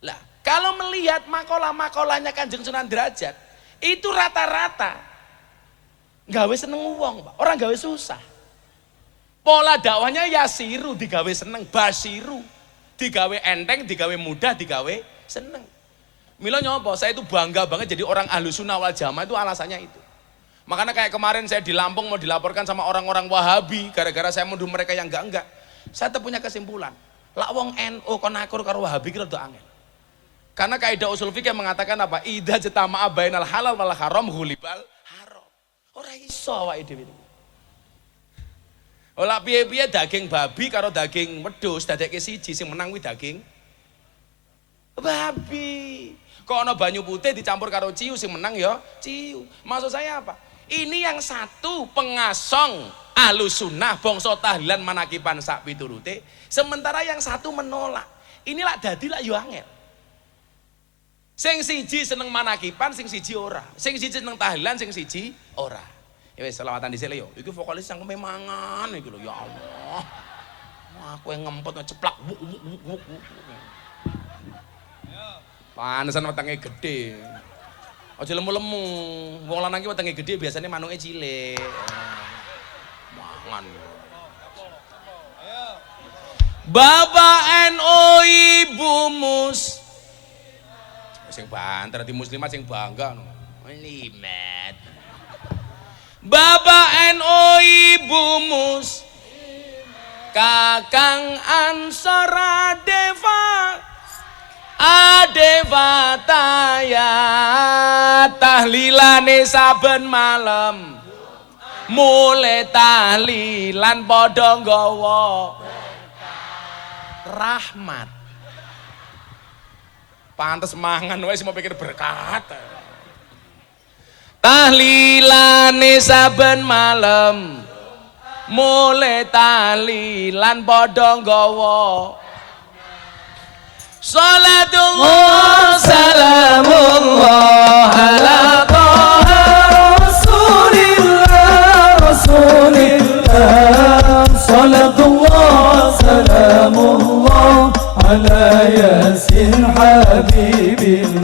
Lah, kalau melihat makalah-makalahnya Kanjeng Sunan Derajat, itu rata-rata gawe seneng wong, Pak. Orang gawe susah. Pola dakwahnya yasiru digawe seneng, basiru digawe enteng, digawe mudah, digawe seneng. Mila nyopo, saya itu bangga banget jadi orang Ahlussunnah wal Jamaah itu alasannya itu. Makanya kayak kemarin saya di Lampung mau dilaporkan sama orang-orang Wahabi gara-gara saya nuduh mereka yang enggak. Saya punya kesimpulan, lak wong NU kon akur karo Wahabi ki rada angel. Karena kaidah usul fikih mengatakan apa? Idza jatama'a bainal halal wal haram ghulibal haram. Ora iso awake dhewe. Ola piye-piye daging babi karo daging wedhus dadekke siji, sing menang kuwi daging babi. Kok ana banyu putih dicampur karo ciu, sing menang ya ciu. Maksud saya apa? Ini yang satu pengasong Ahlussunnah bangsa tahlilan manakiban sak piturute, sementara yang satu menolak. Inilah dadi lak yo angel. Sing siji seneng manakipan, sing siji ora. Sing siji seneng tahlilan, sing siji ora. Ya wis selawatan dhisik yo. Iki vokalis yang kememangan iki lho ya Allah. Wah, kowe ngempet ceplak. Panesan wetenge gedhe. Aja lemu-lemu. Wong lanang ki wetenge gedhe biasane manuke cilik. Mangan. Bapak NU Ibu Mus. Sing banter di muslimat sing bangga no. Limet. Bapak NU Ibu Mus. Kakang Ansara Deva. devataya tahlilane saben malam mulai tahlilan padha nggawa rahmat. Pantes mangan wis mau pikir berkat. Tahlilane saben malam mulai tahlilan padha nggawa salatullah salamullah ala taha rasulillah rasulillah salatullah salamullah ala yasin habibillah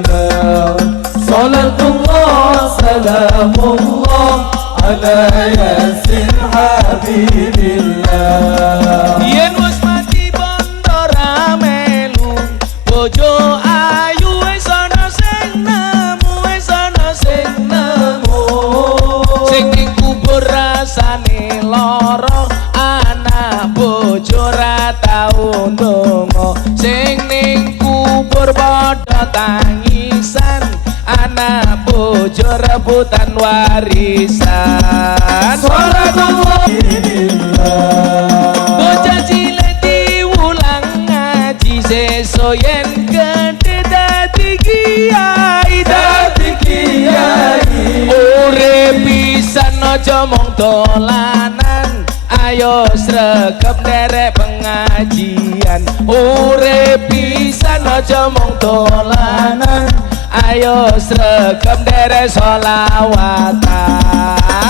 salatullah salamullah ala yasin habibillah. Yen wis mati bondo ramelu bojo ayu wis ana sing nemu wis ana sing nemu sing ning kubur rasane lara anak bojo ra tau ndonga sing ning kubur padha tangisan anak bojo rebutan warisan. Salatullah bocah cilik diulang ngaji seso yen gedhe dadi kiai urip pisan aja mung dolanan ayo sregep derek pengajian urip pisan aja mung dolanan ayo sregep derek sholawatan.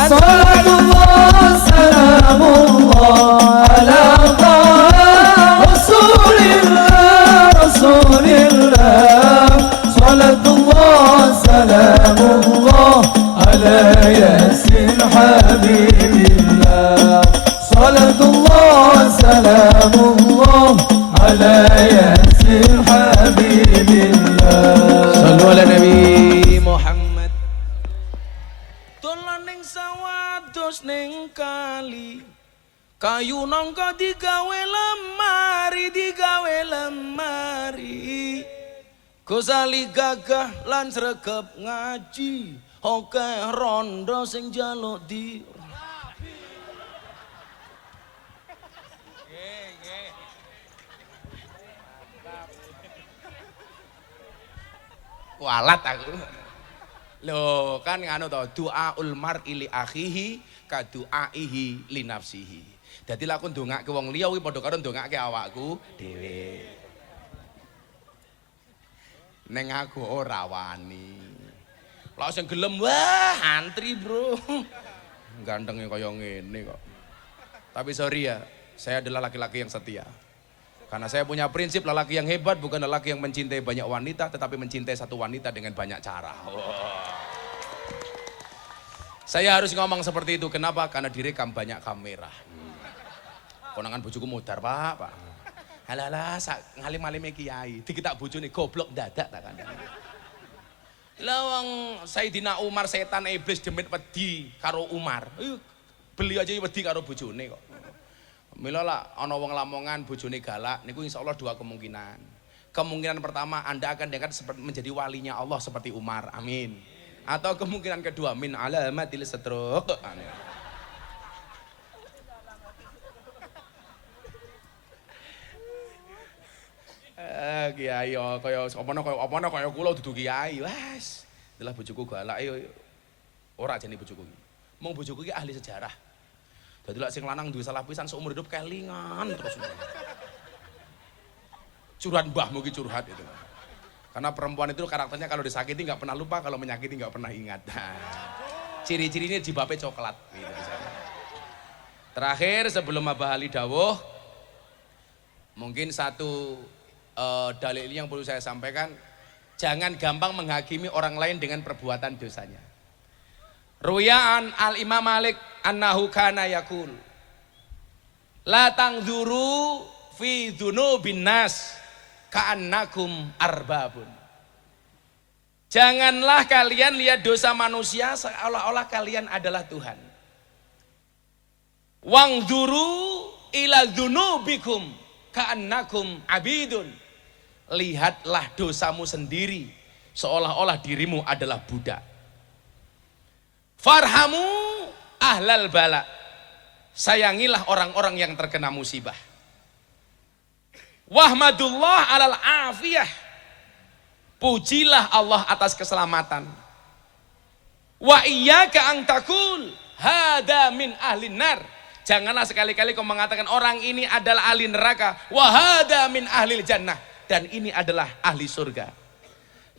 Salatullah salamullah ala taha rasulillah rasulillah salatullah salamullah ala yasin habibillah salatullah salamullah ala yasin habibillah. Sallu ala Nabi Muhammad. Dolan ning sawah dos ning kali kayu nangka digawe lemari Gosali gagah lan sregep ngaji akeh rondo sing njaluk di walat aku. Loh kan nganu to, doaul mar'i li akhihi ka duaihi li nafsihi. Dadi lek aku ndongake wong liya kuwi padha karo ndongake awakku dhewe. Neng aku ora wani. Lah sing gelem wah antri, Bro. Gantengnya kaya ngene kok. Tapi sorry ya, saya adalah laki-laki yang setia. Karena saya punya prinsip lelaki yang hebat bukan lelaki yang mencintai banyak wanita, tetapi mencintai satu wanita dengan banyak cara. Saya harus ngomong seperti itu. Kenapa? Karena direkam banyak kamera. Konangan bojoku modar, Pak. Halalah, ngalim-alime kiai. Dikitak bojone goblok dadak tak kandhani. Lawang Sayyidina Umar setan iblis demit wedi karo Umar. Beli aja wedi karo bojone kok. Mila lah ana wong Lamongan bojone galak niku insyaallah dua kemungkinan. Kemungkinan pertama Anda akan diangkat menjadi walinya Allah seperti Umar. Amin. Atau kemungkinan kedua min alamatil stroke. Kiai kaya apa kaya kula dudu kiai. Wes, delah bojoku galak ora jane bojoku iki. Mung bojoku iki ahli sejarah. Dadi lek sing lanang duwe salah pisan seumur hidup kelingan terus. Curhat mbahmu ki curhat itu. Karena perempuan itu karakternya kalau disakiti nggak pernah lupa, kalau menyakiti nggak pernah ingat. Ciri-cirinya jilbabe coklat gitu. Terakhir sebelum Abah Ali dawuh, mungkin satu dalil yang perlu saya sampaikan, jangan gampang menghakimi orang lain dengan perbuatan dosanya. Ruyan al-Imam Malik annahu kana yaqul la tangzuru fi dzunubin nas ka'annakum arbabun. Janganlah kalian lihat dosa manusia seolah-olah kalian adalah Tuhan. Wangzuru ila dzunubikum ka'annakum abidun. lihatlah dosamu sendiri, seolah-olah dirimu adalah budak. Farhamu ahlal bala, sayangilah orang-orang yang terkena musibah. Wahmadullah alal afiyah, pujilah Allah atas keselamatan. Wa iyyaka an taqul hada min ahlin nar, janganlah sekali-kali kau mengatakan orang ini adalah ahli neraka. Wa hada min ahlil jannah, dan ini adalah ahli surga.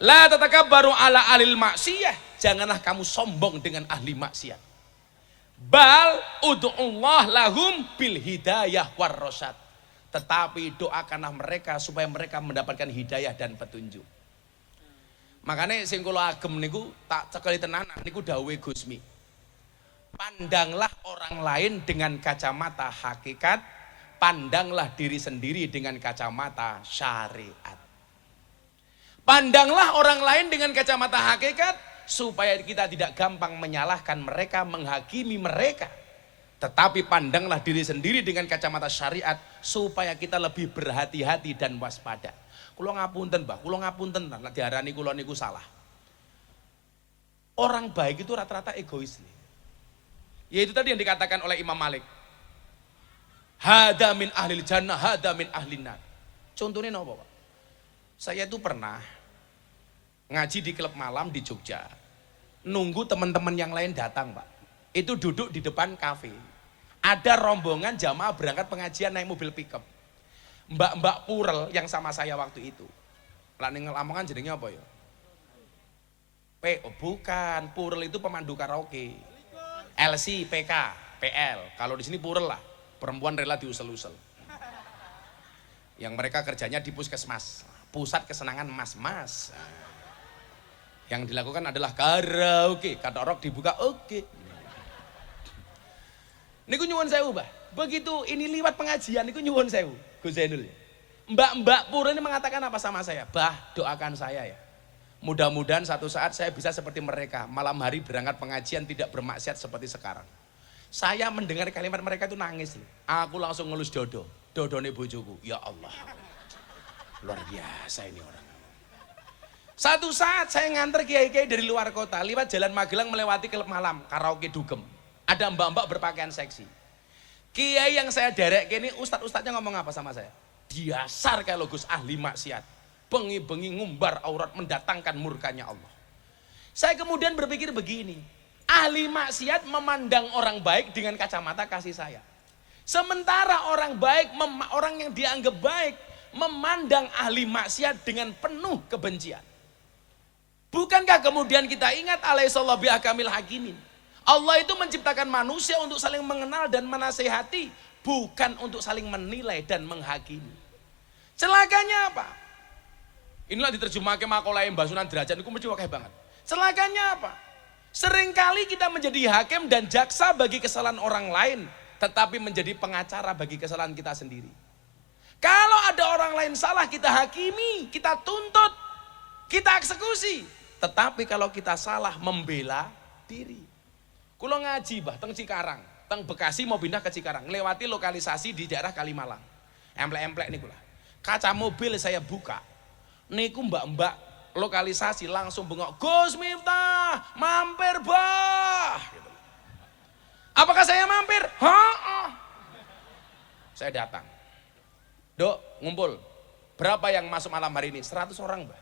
La tatakabbaru ala ahlil maksiyah, janganlah kamu sombong dengan ahli maksiat. Bal ud'ullah lahum bil hidayah war rasyad, tetapi doakanlah mereka supaya mereka mendapatkan hidayah dan petunjuk. Makanya sing kula agem niku tak cekeli tenanan niku dawuhe Gusmi. Pandanglah orang lain dengan kacamata hakikat, pandanglah diri sendiri dengan kacamata syariat. Pandanglah orang lain dengan kacamata hakikat supaya kita tidak gampang menyalahkan mereka, menghakimi mereka. Tetapi pandanglah diri sendiri dengan kacamata syariat supaya kita lebih berhati-hati dan waspada. Kula ngapunten, Mbah, kula ngapunten, nek diarani kula niku salah. Orang baik itu rata-rata egois. Yaitu tadi yang dikatakan oleh Imam Malik. Hada min ahlil jannah, hada min ahlin nar. Contohnya apa, Pak? Saya itu pernah ngaji di klub malam di Jogja. Nunggu teman-teman yang lain datang, Pak. Itu duduk di depan kafe. Ada rombongan jamaah berangkat pengajian naik mobil pickup. Mbak-mbak Purel yang sama saya waktu itu. Lah ning Lamongan jenenge apa ya? Bukan, Purel itu pemandu karaoke. LC, PK, PL. Kalau di sini Purel lah, perempuan rela diusel-usel. Yang mereka kerjanya di puskesmas, pusat kesenangan mas-mas. Yang dilakukan adalah karaoke, kata rock dibuka oke. Niku nyuwun sewu, Mbah. Begitu ini liwat pengajian niku nyuwun sewu, Gus Zainul. Mbak Purel ini mengatakan apa sama saya? Bah, doakan saya ya. Mudah-mudahan satu saat saya bisa seperti mereka, malam hari berangkat pengajian tidak bermaksiat seperti sekarang. Saya mendengar kalimat mereka itu nangis. Aku langsung ngelus dodone bojoku. Ya Allah, luar biasa ini orang. Satu saat saya nganter kiai-kiai dari luar kota, lewat jalan Magelang melewati klub malam, karaoke dugem. Ada mbak-mbak berpakaian seksi. Kiai yang saya derek ini, ustadz-ustadznya ngomong apa sama saya? Dasar kalau Gus ahli maksiat, bengi-bengi ngumbar aurat mendatangkan murkanya Allah. Saya kemudian berpikir begini, ahli maksiat memandang orang baik dengan kacamata kasih sayang. Sementara orang baik, orang yang dianggap baik, memandang ahli maksiat dengan penuh kebencian. Bukankah kemudian kita ingat alaihissallahu bihakamil hakimin. Allah itu menciptakan manusia untuk saling mengenal dan menasehati, bukan untuk saling menilai dan menghakimi. Celakanya apa? Inilah diterjemahkan makalah Mbah Sunan Derajat, itu mesti wakil banget. Celakanya apa? Seringkali kita menjadi hakim dan jaksa bagi kesalahan orang lain, tetapi menjadi pengacara bagi kesalahan kita sendiri. Kalau ada orang lain salah, kita hakimi, kita tuntut, kita eksekusi. Tetapi kalau kita salah, membela diri. Kulo ngaji, Bah, teng Cikarang, teng Bekasi mau pindah ke Cikarang, lewati lokalisasi di daerah Kalimalang. Emplek-emplek niku lah. Kaca mobil saya buka. Niku mbak-mbak lokalisasi langsung bengok, Gus Miftah, mampir, Bah. Gitu. Apakah saya mampir? Saya datang. Dok, ngumpul. Berapa yang masuk malam hari ini? 100 orang, Bah.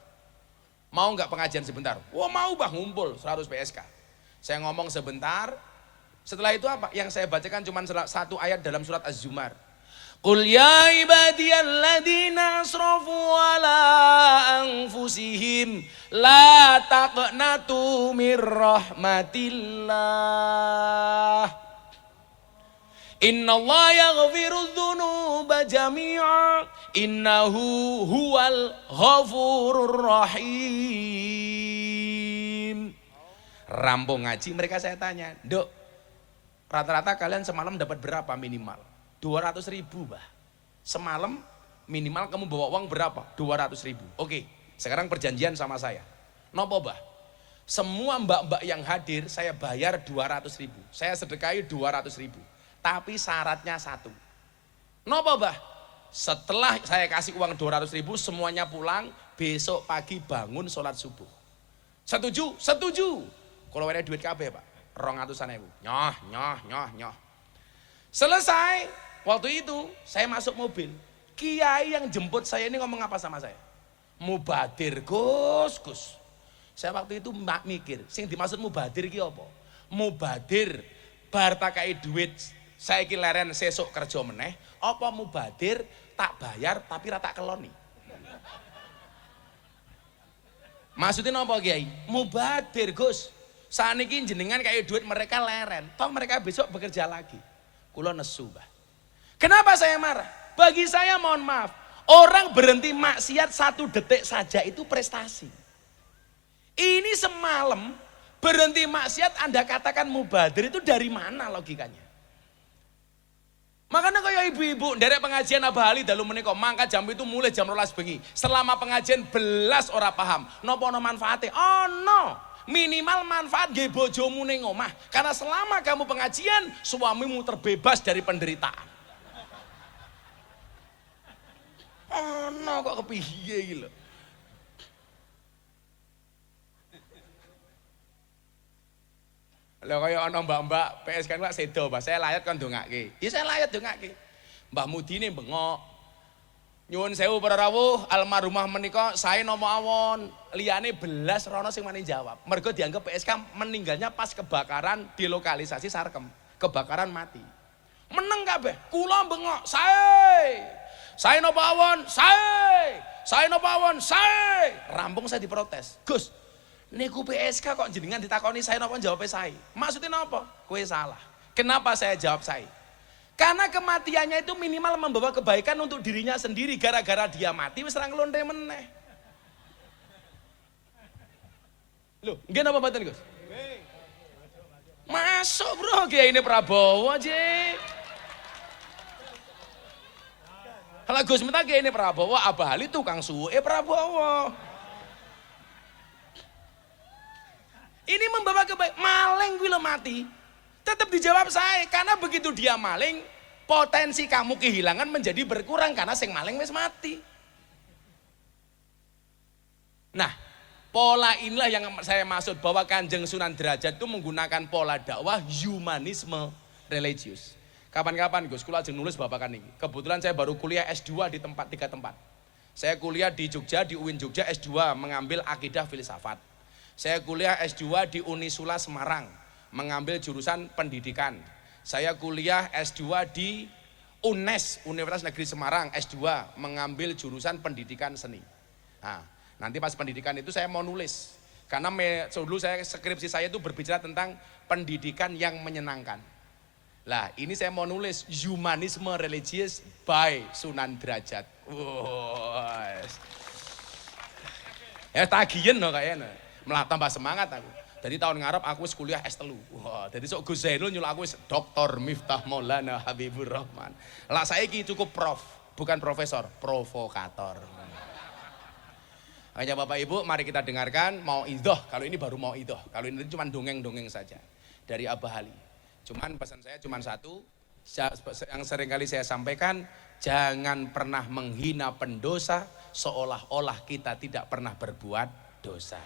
Mau nggak pengajian sebentar? Wah, mau, Bah, ngumpul 100 PSK. Saya ngomong sebentar. Setelah itu apa? Yang saya bacakan cuma satu ayat dalam surat Az-Zumar. Qul ya ibadiyalladzina asrafu ala anfusihim la taqnatu mir rahmatillah. Innallaha yaghfirudz dzunuba jami'a innahu huwal ghafurur rahim. Rampung ngaji mereka saya tanya, Dok, rata-rata kalian semalam dapat berapa minimal? 200.000, Bah. Semalam minimal kamu bawa uang berapa? 200.000. Oke, sekarang perjanjian sama saya. Nopo, Bah? Semua mbak-mbak yang hadir saya bayar 200.000. Saya sedekahi 200.000. Tapi syaratnya satu. Nopo, Bah? setelah saya kasih uang 200.000 semuanya pulang, besok pagi bangun sholat subuh. Setuju? Setuju. Kalau ada duit kabeh Pak, 200.000. Nyoh. Selesai, waktu itu saya masuk mobil. Kiai yang jemput saya ini ngomong apa sama saya? Mubadir Gus. Saya waktu itu mikir, sing dimaksud mubadir ki apa? Mubadir bar tak kai duit saya ki leren sesuk kerja meneh, apa mubadir tak bayar tapi rata keloni. Maksudnya apa Kiai? Mubadir Gus. Saniki jenengan kayak duit mereka leren, toh mereka besok bekerja lagi. Kulo nesu, Bah. Kenapa saya marah? Bagi saya mohon maaf, orang berhenti maksiat 1 detik saja itu prestasi. Ini semalam berhenti maksiat Anda katakan mubadir itu dari mana logikanya? Makanya kayak ibu-ibu dari pengajian Abah Ali dalu menika mangkat jam itu mulai jam 12 bengi. Selama pengajian belas ora paham. Napa ono manfaate? Ono. Minimal manfaat nggih bojomu ning omah. Karena selama kamu pengajian, suamimu terbebas dari penderitaan. Ono kok kepiye iki lho. Lah kaya ana mbak-mbak PS kan Pak sedo, Pak. Saya layat kan ndongake. Ya saya layat ndongake. Mbah Mudine bengok. Nyuwun sewu para rawuh, almarhumah menika saya nomo awon. Liyane belas rono sing wani jawab. Mergo dianggap PSK meninggalnya pas kebakaran di lokalisasi Sarkem. Kebakaran mati. Meneng kabeh. Kula bengok, saya nopo awon, saya nopo awon, rampung saya diprotes. Gus, niku PSK kok jenengan ditakoni saya napa jawabnya saya. Maksudnya napa? Kowe salah. Kenapa saya jawab saya? Karena kematiannya itu minimal membawa kebaikan untuk dirinya sendiri. Gara-gara dia mati wis ra nglonte meneh. Loh, nggih napa mboten, Gus? Masuk, Bro, Kiai ini Prabowo aja. Kalau Gus minta Kiai ini Prabowo, Abah Ali tukang suwe Prabowo. Ini membawa kebaikan. Maling gue lo mati, tetap dijawab saya. Karena begitu dia maling, potensi kamu kehilangan menjadi berkurang karena sing maling wis mati. Nah, pola inilah yang saya maksud bahwa Kanjeng Sunan Derajat itu menggunakan pola dakwah humanisme religius. Kapan-kapan Gus, kula ajeng nulis babakan ini. Kebetulan saya baru kuliah S2 di 3 tempat. Saya kuliah di Jogja, di UIN Jogja S2 mengambil akidah filsafat. Saya kuliah S2 di Unisula Semarang, mengambil jurusan pendidikan. Saya kuliah S2 di UNES, Universitas Negeri Semarang, S2, mengambil jurusan pendidikan seni. Nah, nanti pas pendidikan itu saya mau nulis. Karena dulu skripsi saya itu berbicara tentang pendidikan yang menyenangkan. Lah, ini saya mau nulis humanisme religius by Sunan Derajat. Wow. Ya tagihan loh kayaknya. Malah tambah semangat aku. Jadi tahun ngarep aku wis kuliah S3. Wah, jadi sok Gus Zainul nyuruh aku wis Dr. Miftah Maulana Habibur Rahman. Lah saiki cukup prof, bukan profesor, provokator. Hanya Bapak Ibu, mari kita dengarkan mau idoh. Kalau ini baru mau idoh. Kalau ini cuma dongeng-dongeng saja dari Abah Ali. Cuman pesan saya cuma satu, yang sering kali saya sampaikan, jangan pernah menghina pendosa seolah-olah kita tidak pernah berbuat dosa.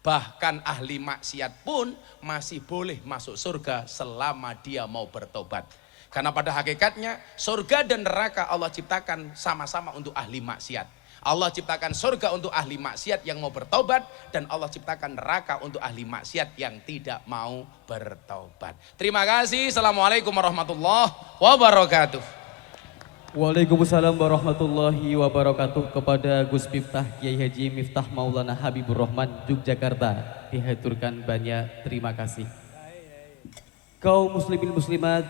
Bahkan ahli maksiat pun masih boleh masuk surga selama dia mau bertobat. Karena pada hakikatnya surga dan neraka Allah ciptakan sama-sama untuk ahli maksiat. Allah ciptakan surga untuk ahli maksiat yang mau bertobat, dan Allah ciptakan neraka untuk ahli maksiat yang tidak mau bertobat. Terima kasih. Assalamualaikum warahmatullahi wabarakatuh. Waalaikumsalam warahmatullahi wabarakatuh. Kepada Gus Miftah Kiai Haji Miftah Maulana Habibur Rahman Yogyakarta dihaturkan banyak terima kasih. Kaum muslimin muslimat,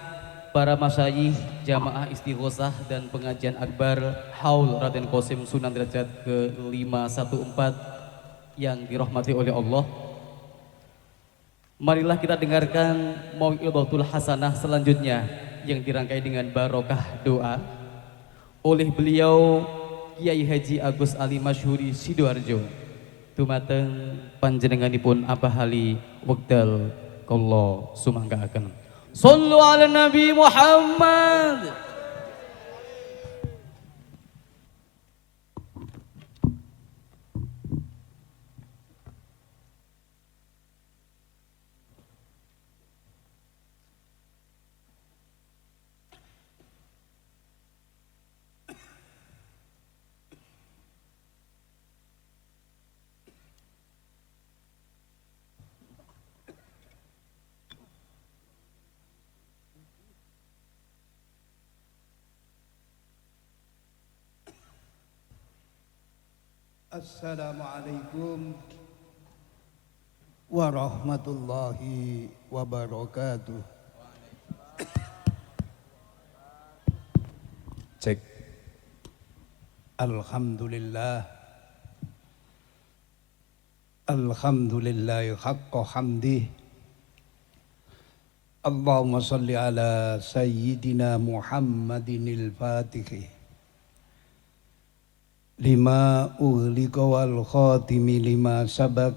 para masyayikh, jamaah istighosah dan pengajian akbar Haul Raden Qasim Sunan Derajat ke-514 yang dirahmati oleh Allah. Marilah kita dengarkan mau'izatul hasanah selanjutnya yang dirangkai dengan barokah doa oleh beliau Kiai Haji Agus Ali Masyhuri Sidoarjo. Dumateng panjenenganipun Abah Ali wekdal kula sumanggaaken. Shallu ala Nabi Muhammad. Assalamualaikum warahmatullahi wabarakatuh. Cek. Alhamdulillah. Alhamdulillah haqqa hamdih. Allahumma salli ala sayyidina Muhammadinil Fatih lima ughliqa wal khatimi lima sabaq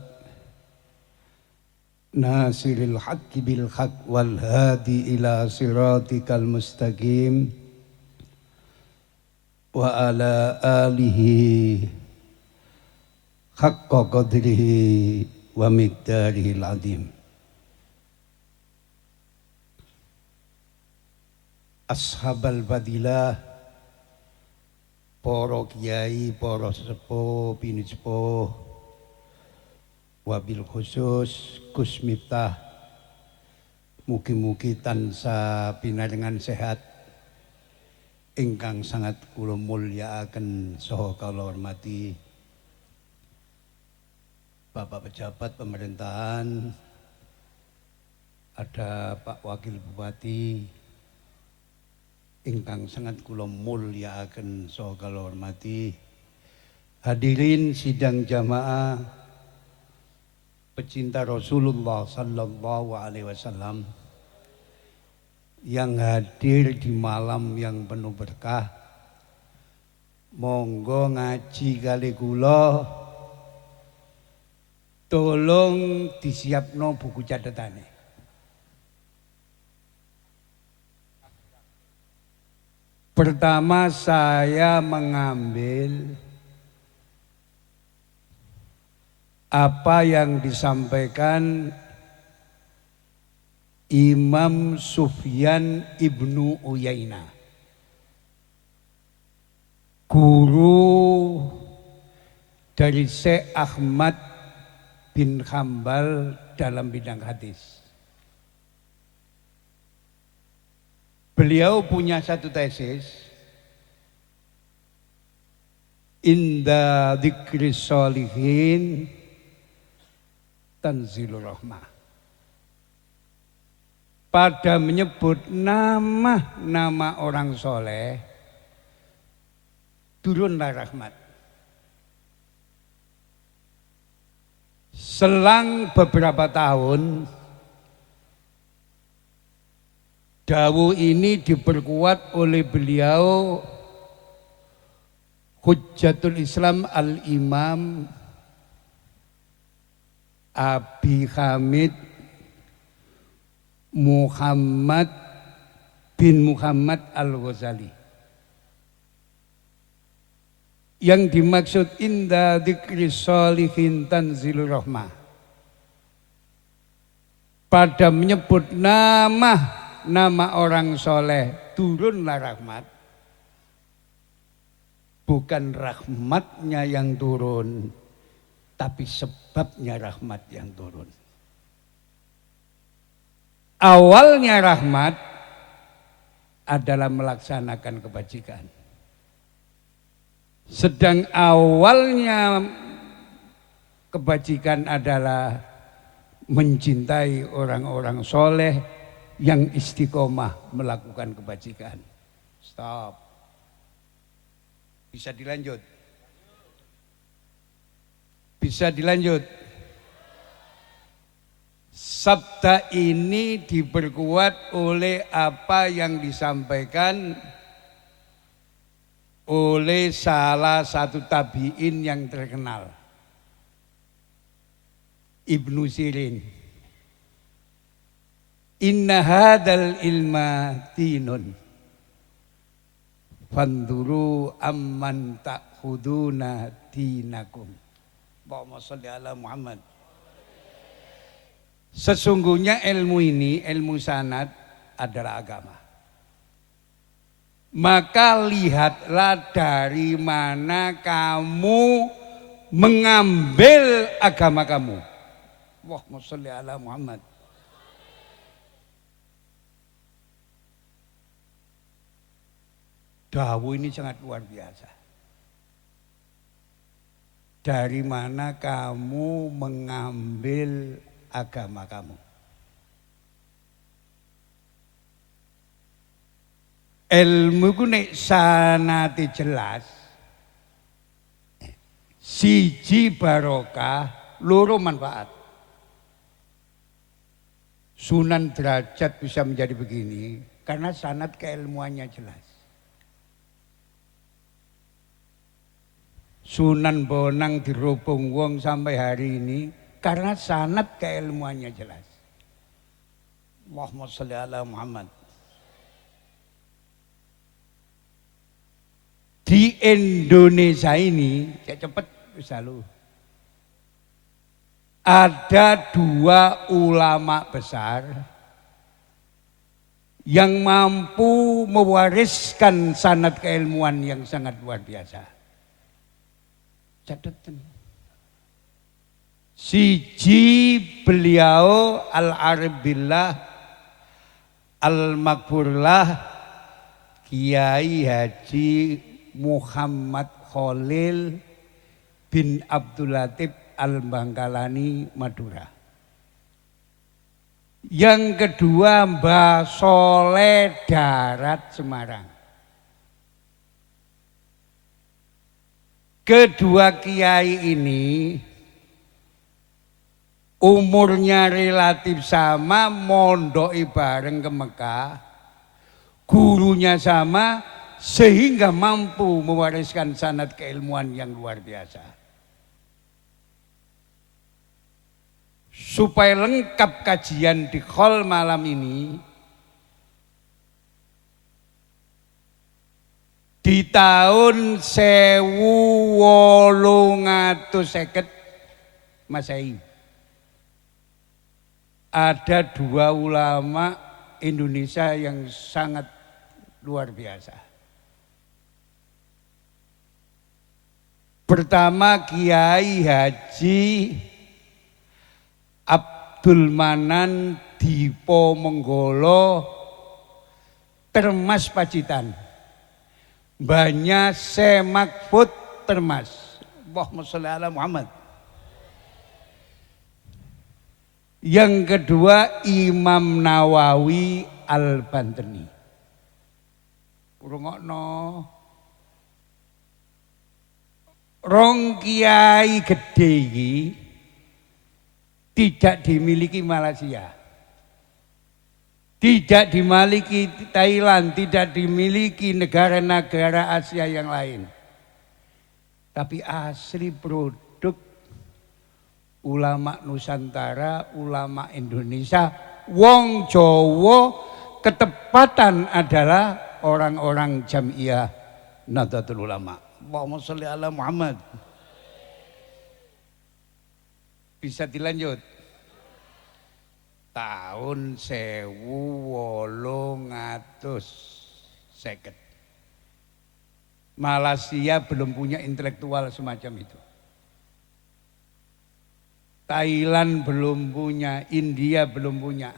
nasiril haqqi bil haqq wal hadi ila siratikal mustaqim wa ala alihi haqqa qadrihi wa miqdarihil azim. Ashabal fadilah, para kiai, para sesepuh, bini sepuh, wabil khusus Gus Miftah, mugi-mugi tansah pinaringan sehat ingkang sangat kula mulyakaken saha kula hormati Bapak pejabat pemerintahan, ada Pak Wakil Bupati ingkang sangat kula mulyakaken saha kula hormati, hadirin sidang jamaah pecinta Rasulullah sallallahu alaihi wasallam yang hadir di malam yang penuh berkah. Monggo ngaji kali kula, tolong disiapno buku catatane. Pertama saya mengambil apa yang disampaikan Imam Sufyan ibnu Uyainah, guru dari Syekh Ahmad bin Hambal dalam bidang hadis. Beliau punya satu tesis, Inda dzikri sholihin tanzilur rahmah. Pada menyebut nama-nama orang soleh, turunlah rahmat. Selang beberapa tahun, dawuh ini diperkuat oleh beliau Hujjatul Islam Al-Imam Abi Hamid Muhammad bin Muhammad Al-Ghazali. Yang dimaksud inda dzikri sholihin tanzilur rahmah, pada menyebut nama orang soleh turunlah rahmat. Bukan rahmatnya yang turun, tapi sebabnya rahmat yang turun. Awalnya rahmat adalah melaksanakan kebajikan. Sedang awalnya kebajikan adalah mencintai orang-orang soleh yang istiqomah melakukan kebajikan. Stop. Bisa dilanjut? Bisa dilanjut? Sabda ini diperkuat oleh apa yang disampaikan oleh salah satu tabi'in yang terkenal, Ibnu Sirin. Inna hadal ilma dinun fanduru amman ta'khuduna dinakum. Allahumma sholli ala Muhammad. Sesungguhnya ilmu ini, ilmu sanad adalah agama. Maka lihatlah dari mana kamu mengambil agama kamu. Allahumma sholli ala Muhammad. Dawuh ini sangat luar biasa. dari mana kamu mengambil agama kamu. Ilmu ku nek sanate jelas, siji barokah, loro manfaat. Sunan Derajat bisa menjadi begini karena sanad keilmuannya jelas. Sunan Bonang dirubung wong sampai hari ini karena sanad keilmuannya jelas. Allahumma sholli ala Muhammad. Di Indonesia ini, cepat selalu. Ada dua ulama besar yang mampu mewariskan sanad keilmuan yang sangat luar biasa. Catatan. Siji beliau Al-Arabillah Al-Makfurlah Kiai Haji Muhammad Khalil bin Abdul Latif Al-Bangkalani Madura. Yang kedua Mbah Soleh Darat Semarang. Kedua kiai ini umurnya relatif sama, mondoki bareng ke Mekah, gurunya sama, sehingga mampu mewariskan sanad keilmuan yang luar biasa. Supaya lengkap kajian di Khol malam ini, di tahun 1850 Masehi ada dua ulama Indonesia yang sangat luar biasa. Pertama Kiai Haji Abdul Manan Dipo Menggolo Termas Pacitan. Banyak Semakfut Termas. Allahumma sholli ala Muhammad. Yang kedua Imam Nawawi Al-Bantani. Rungokno. Rong kiai gede iki tidak dimiliki Malaysia. Tidak dimiliki Thailand, tidak dimiliki negara-negara Asia yang lain. Tapi asli produk ulama Nusantara, ulama Indonesia, wong Jawa, ketepatan adalah orang-orang Jamiah Nahdlatul Ulama. Allahumma sholli ala Muhammad. Bisa dilanjut. Tahun 1850. Malaysia belum punya intelektual semacam itu. Thailand belum punya, India belum punya.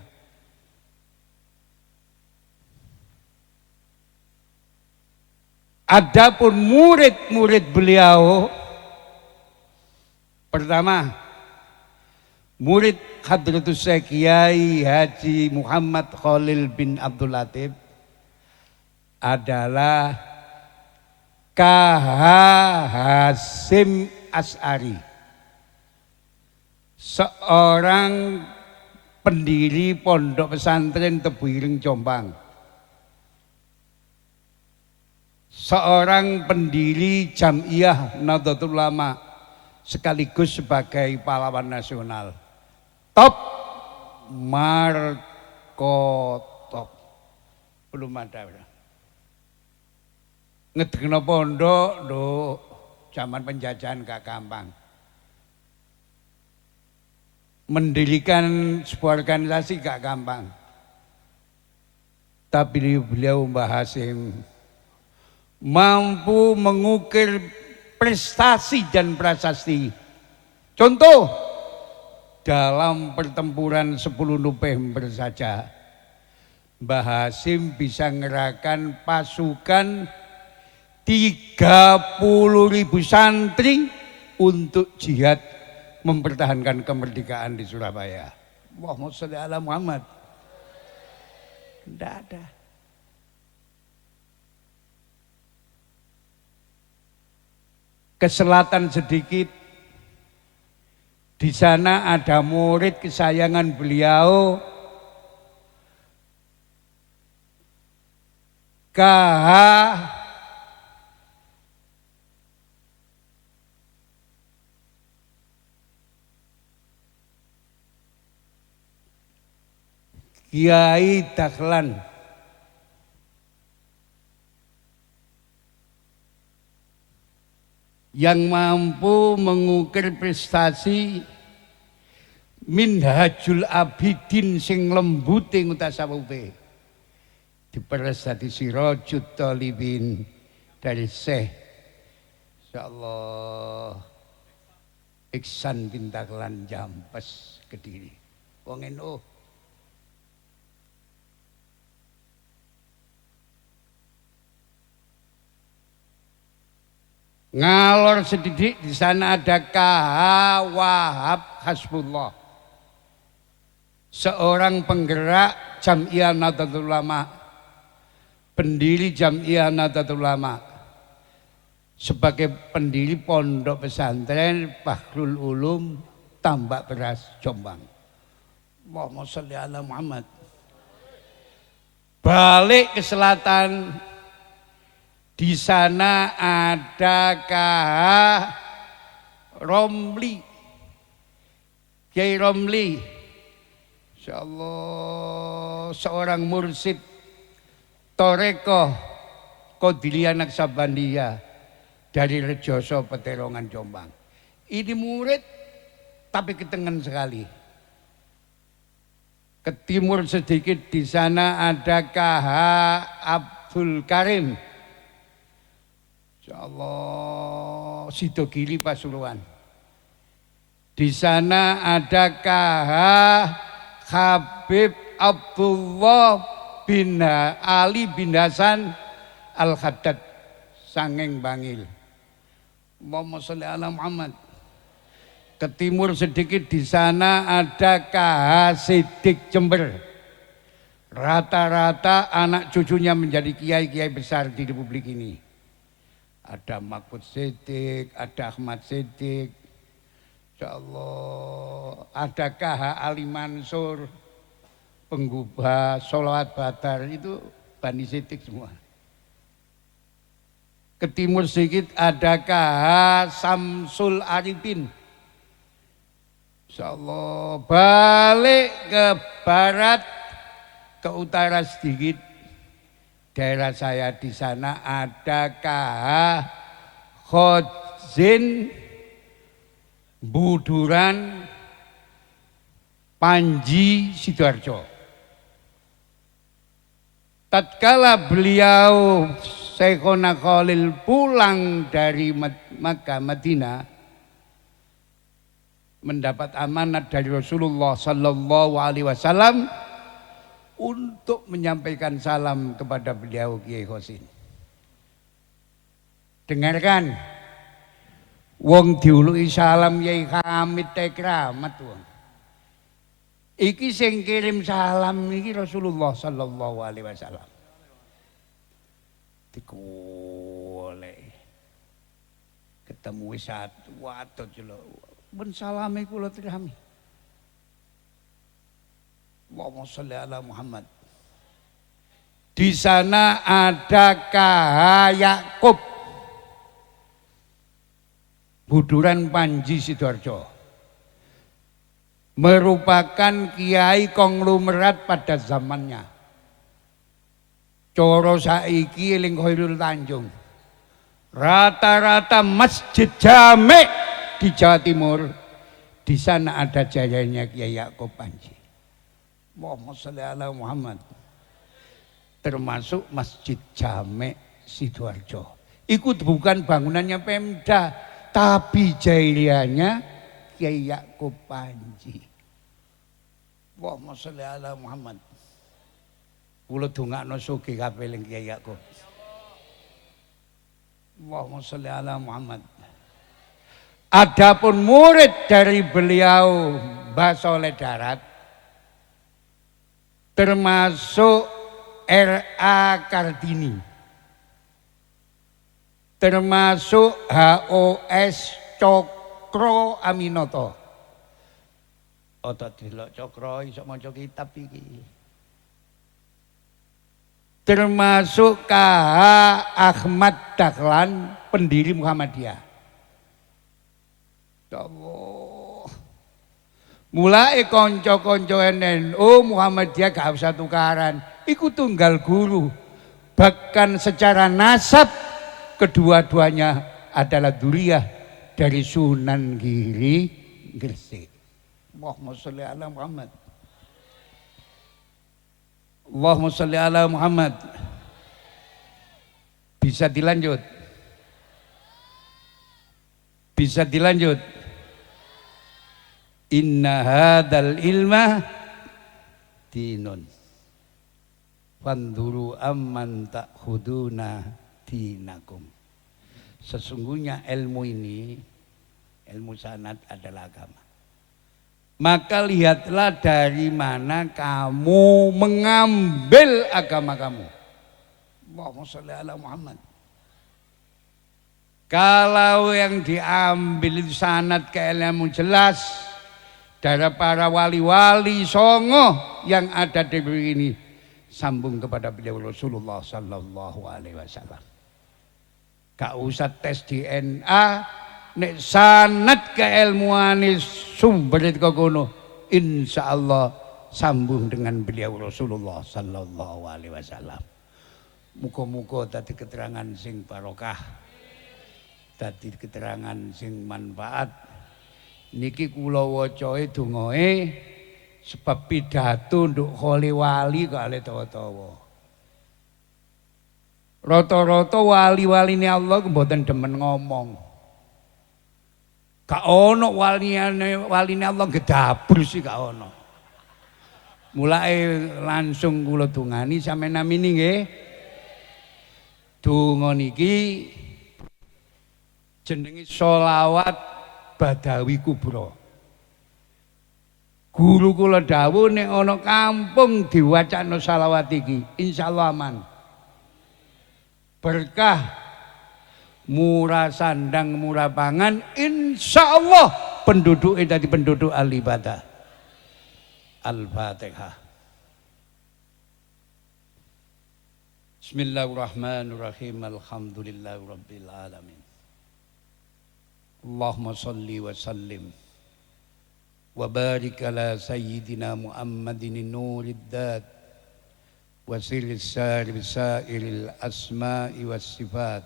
Adapun murid-murid beliau, pertama murid Hadratus Syekh Kiai Haji Muhammad Khalil bin Abdul Latif adalah K.H. Hasim As'ari, seorang pendiri pondok pesantren Tebuireng Jombang, seorang pendiri Jamiah Nahdlatul Ulama sekaligus sebagai pahlawan nasional. Top Markotop belum ada. Ngedekno pondok do zaman penjajahan gak gampang. Mendirikan sebuah organisasi gak gampang. Tapi beliau Mbah Hasim mampu mengukir prestasi dan prasasti. Contoh, dalam pertempuran 10 November saja, Mbah Hasim bisa ngerahkan pasukan 30.000 santri untuk jihad mempertahankan kemerdekaan di Surabaya. Allahumma sholli ala Muhammad. Tidak ada. Ke selatan sedikit, di sana ada murid kesayangan beliau, KH Kiai Dahlan. Yang mampu mengukir prestasi Minhajul Abidin sing lembute ngutasawufe. Diperes dadi Sirajut Thalibin dari Syekh insyaallah Iksan bin Dahlan Jampes Kediri. Wong NU. Ngalor sedikit di sana ada KH Wahab Hasbullah. Seorang penggerak Jam'iyah Nahdlatul Ulama, pendiri Jam'iyah Nahdlatul Ulama, sebagai pendiri pondok pesantren Bahrul Ulum Tambak Beras Jombang. Allahumma sholli ala Muhammad. Balik ke selatan, di sana ada KH Romli, Kiai Romli, insyaallah seorang mursid Toreko Qadiriyah Naksabandiyah dari Rejoso Peterongan Jombang. Ini murid tapi ketengan sekali. Ke timur sedikit di sana ada KH Abdul Karim. Insyaallah Sidogiri Pasuruan. Di sana ada KH Habib Abdullah bin Ali bin Hasan Al-Haddad Sangeng Bangil. Allahumma sholli ala Muhammad. Ke timur sedikit di sana ada KH Sidik Jember. Rata-rata anak cucunya menjadi kiai-kiai besar di Republik ini. Ada Mahfud Siddiq, ada Ahmad Siddiq, insyaallah ada KH Ali Mansur, penggubah Sholawat Badar, itu Bani Siddiq semua. Ke timur sedikit ada KH Samsul Arifin, insyaallah. Balik ke barat, ke utara sedikit, daerah saya di sana ada KH Khodzin Buduran Panji Sidoarjo. Tatkala beliau Syekhona Khalil pulang dari Makkah Madinah, mendapat amanat dari Rasulullah Sallallahu Alaihi Wasallam untuk menyampaikan salam kepada beliau Kiai Khosin. Dengarkan, wong diuluki salam Kiai Hamid Tekramat wong. Iki sing kirim salam iki Rasulullah Sallallahu Alaihi Wasallam. Digolek. Ketemu wis wadon jelo. Ben salame kula tirami. Allahumma sholli ala Muhammad. Di sana ada KH Yakub Buduran Panji Sidoarjo, merupakan kiai konglomerat pada zamannya. Coro saiki eling Khairul Tanjung. Rata-rata masjid jame di Jawa Timur, di sana ada jayanya Kiai Yakub Panji. Allahumma sholli ala Muhammad. Termasuk Masjid Jame Sidoarjo. Ikut bukan bangunannya Pemda, tapi jahiliyahnya Kiai Yakub Panji. Allahumma sholli ala Muhammad. Kula dongakno sugih kabeh ning Kiai Yakub. Allahumma sholli ala Muhammad. Adapun murid dari beliau Mbah Soleh Darat termasuk R.A. Kartini, termasuk H.O.S. Cokro Aminoto. Otot delok Cokro iso maca kitab iki. Termasuk K.H. Ahmad Dahlan, pendiri Muhammadiyah. Allah. Mulai konco-konco NU Muhammadiyah gak usah tukaran. Iku tunggal guru. Bahkan secara nasab kedua-duanya adalah dzurriyyah dari Sunan Giri Gresik. Allahumma sholli ala Muhammad. Allahumma sholli ala Muhammad. Bisa dilanjut? Bisa dilanjut? Inna hadal ilma dinun. Fanduru amman ta'khuduna dinakum. Sesungguhnya ilmu ini, ilmu sanad adalah agama. Maka lihatlah dari mana kamu mengambil agama kamu. Allahumma sholli ala Muhammad. Kalau yang diambil itu sanad keilmu jelas dari para wali-wali songo yang ada di negeri ini, sambung kepada beliau Rasulullah sallallahu alaihi wasallam. Gak usah tes DNA, nek sanad keilmuane sumber itu kono, insyaallah sambung dengan beliau Rasulullah sallallahu alaihi wasallam. Muga-muga tadi keterangan sing barokah, tadi keterangan sing manfaat. Niki kula wacae dongae sebab pidato nduk kholi wali kok ale tawa-tawa. Rata-rata wali-waline Allah mboten demen ngomong. Gak ono waline Allah gedabur sih gak ono. Mulai langsung kula dungani sampeyan namini nggih. Donga niki jenenge sholawat Badawi Kubro. Guru kula dawuh nek ana kampung diwacana shalawat iki insyaallah aman. Berkah, murah sandang, murah pangan, insyaallah penduduk tadi penduduk al-ibadah. Al-Fatihah. Bismillahirrahmanirrahim. Alhamdulillahirabbil alamin. Allahumma shalli wa sallim wa barik ala sayyidina Muhammadin nurid dat wa sirris sairil asma'i was sifat.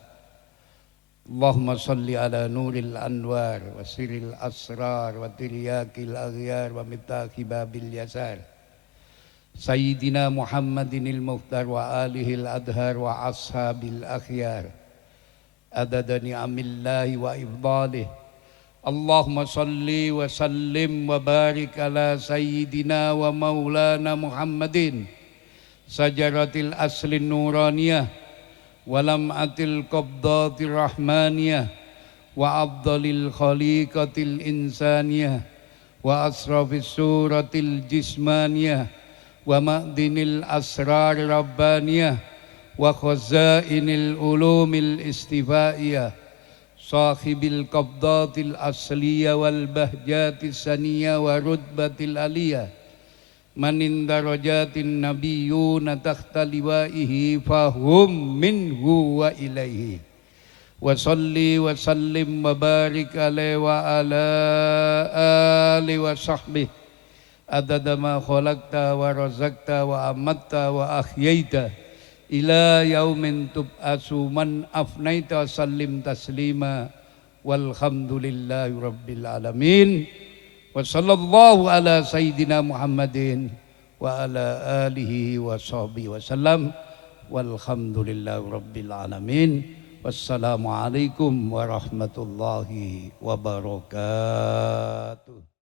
Allahumma shalli ala nuril anwar wa sirril asrar wa tiryakil aghyar wa mitahi babil yasar. Sayyidina Muhammadinil mukhtar wa alihil adhar wa ashabil akhyar. Adada ni'amillahi wa ifdalih. Allahumma salli wa sallim wa barik ala sayyidina wa maulana Muhammadin sajaratil aslin nuraniyah wa lam'atil qabdatir rahmaniyah wa afdalil khaliqatil insaniyah wa asrafis suratil jismaniyah wa ma'dinil asrar rabbaniyah wa khazainil ulumil istifaiyah sahibil qabdatil asliyah wal bahjatis saniyah wa rutbatil aliyah manin darajatin nabiyyuna takhta liwaihi fahum minhu wa ilaihi wa salli wa sallim wa barik alaihi wa ala alihi wa sahbihi adada ma khalaqta wa razaqta wa amatta wa ahyaita ila yaumin tub'asu man afnaita sallim taslima walhamdulillahi rabbil alamin wa sallallahu ala sayyidina Muhammadin wa ala alihi wa sahbihi wasallam walhamdulillahi rabbil alamin. Wassalamualaikum warahmatullahi wabarakatuh.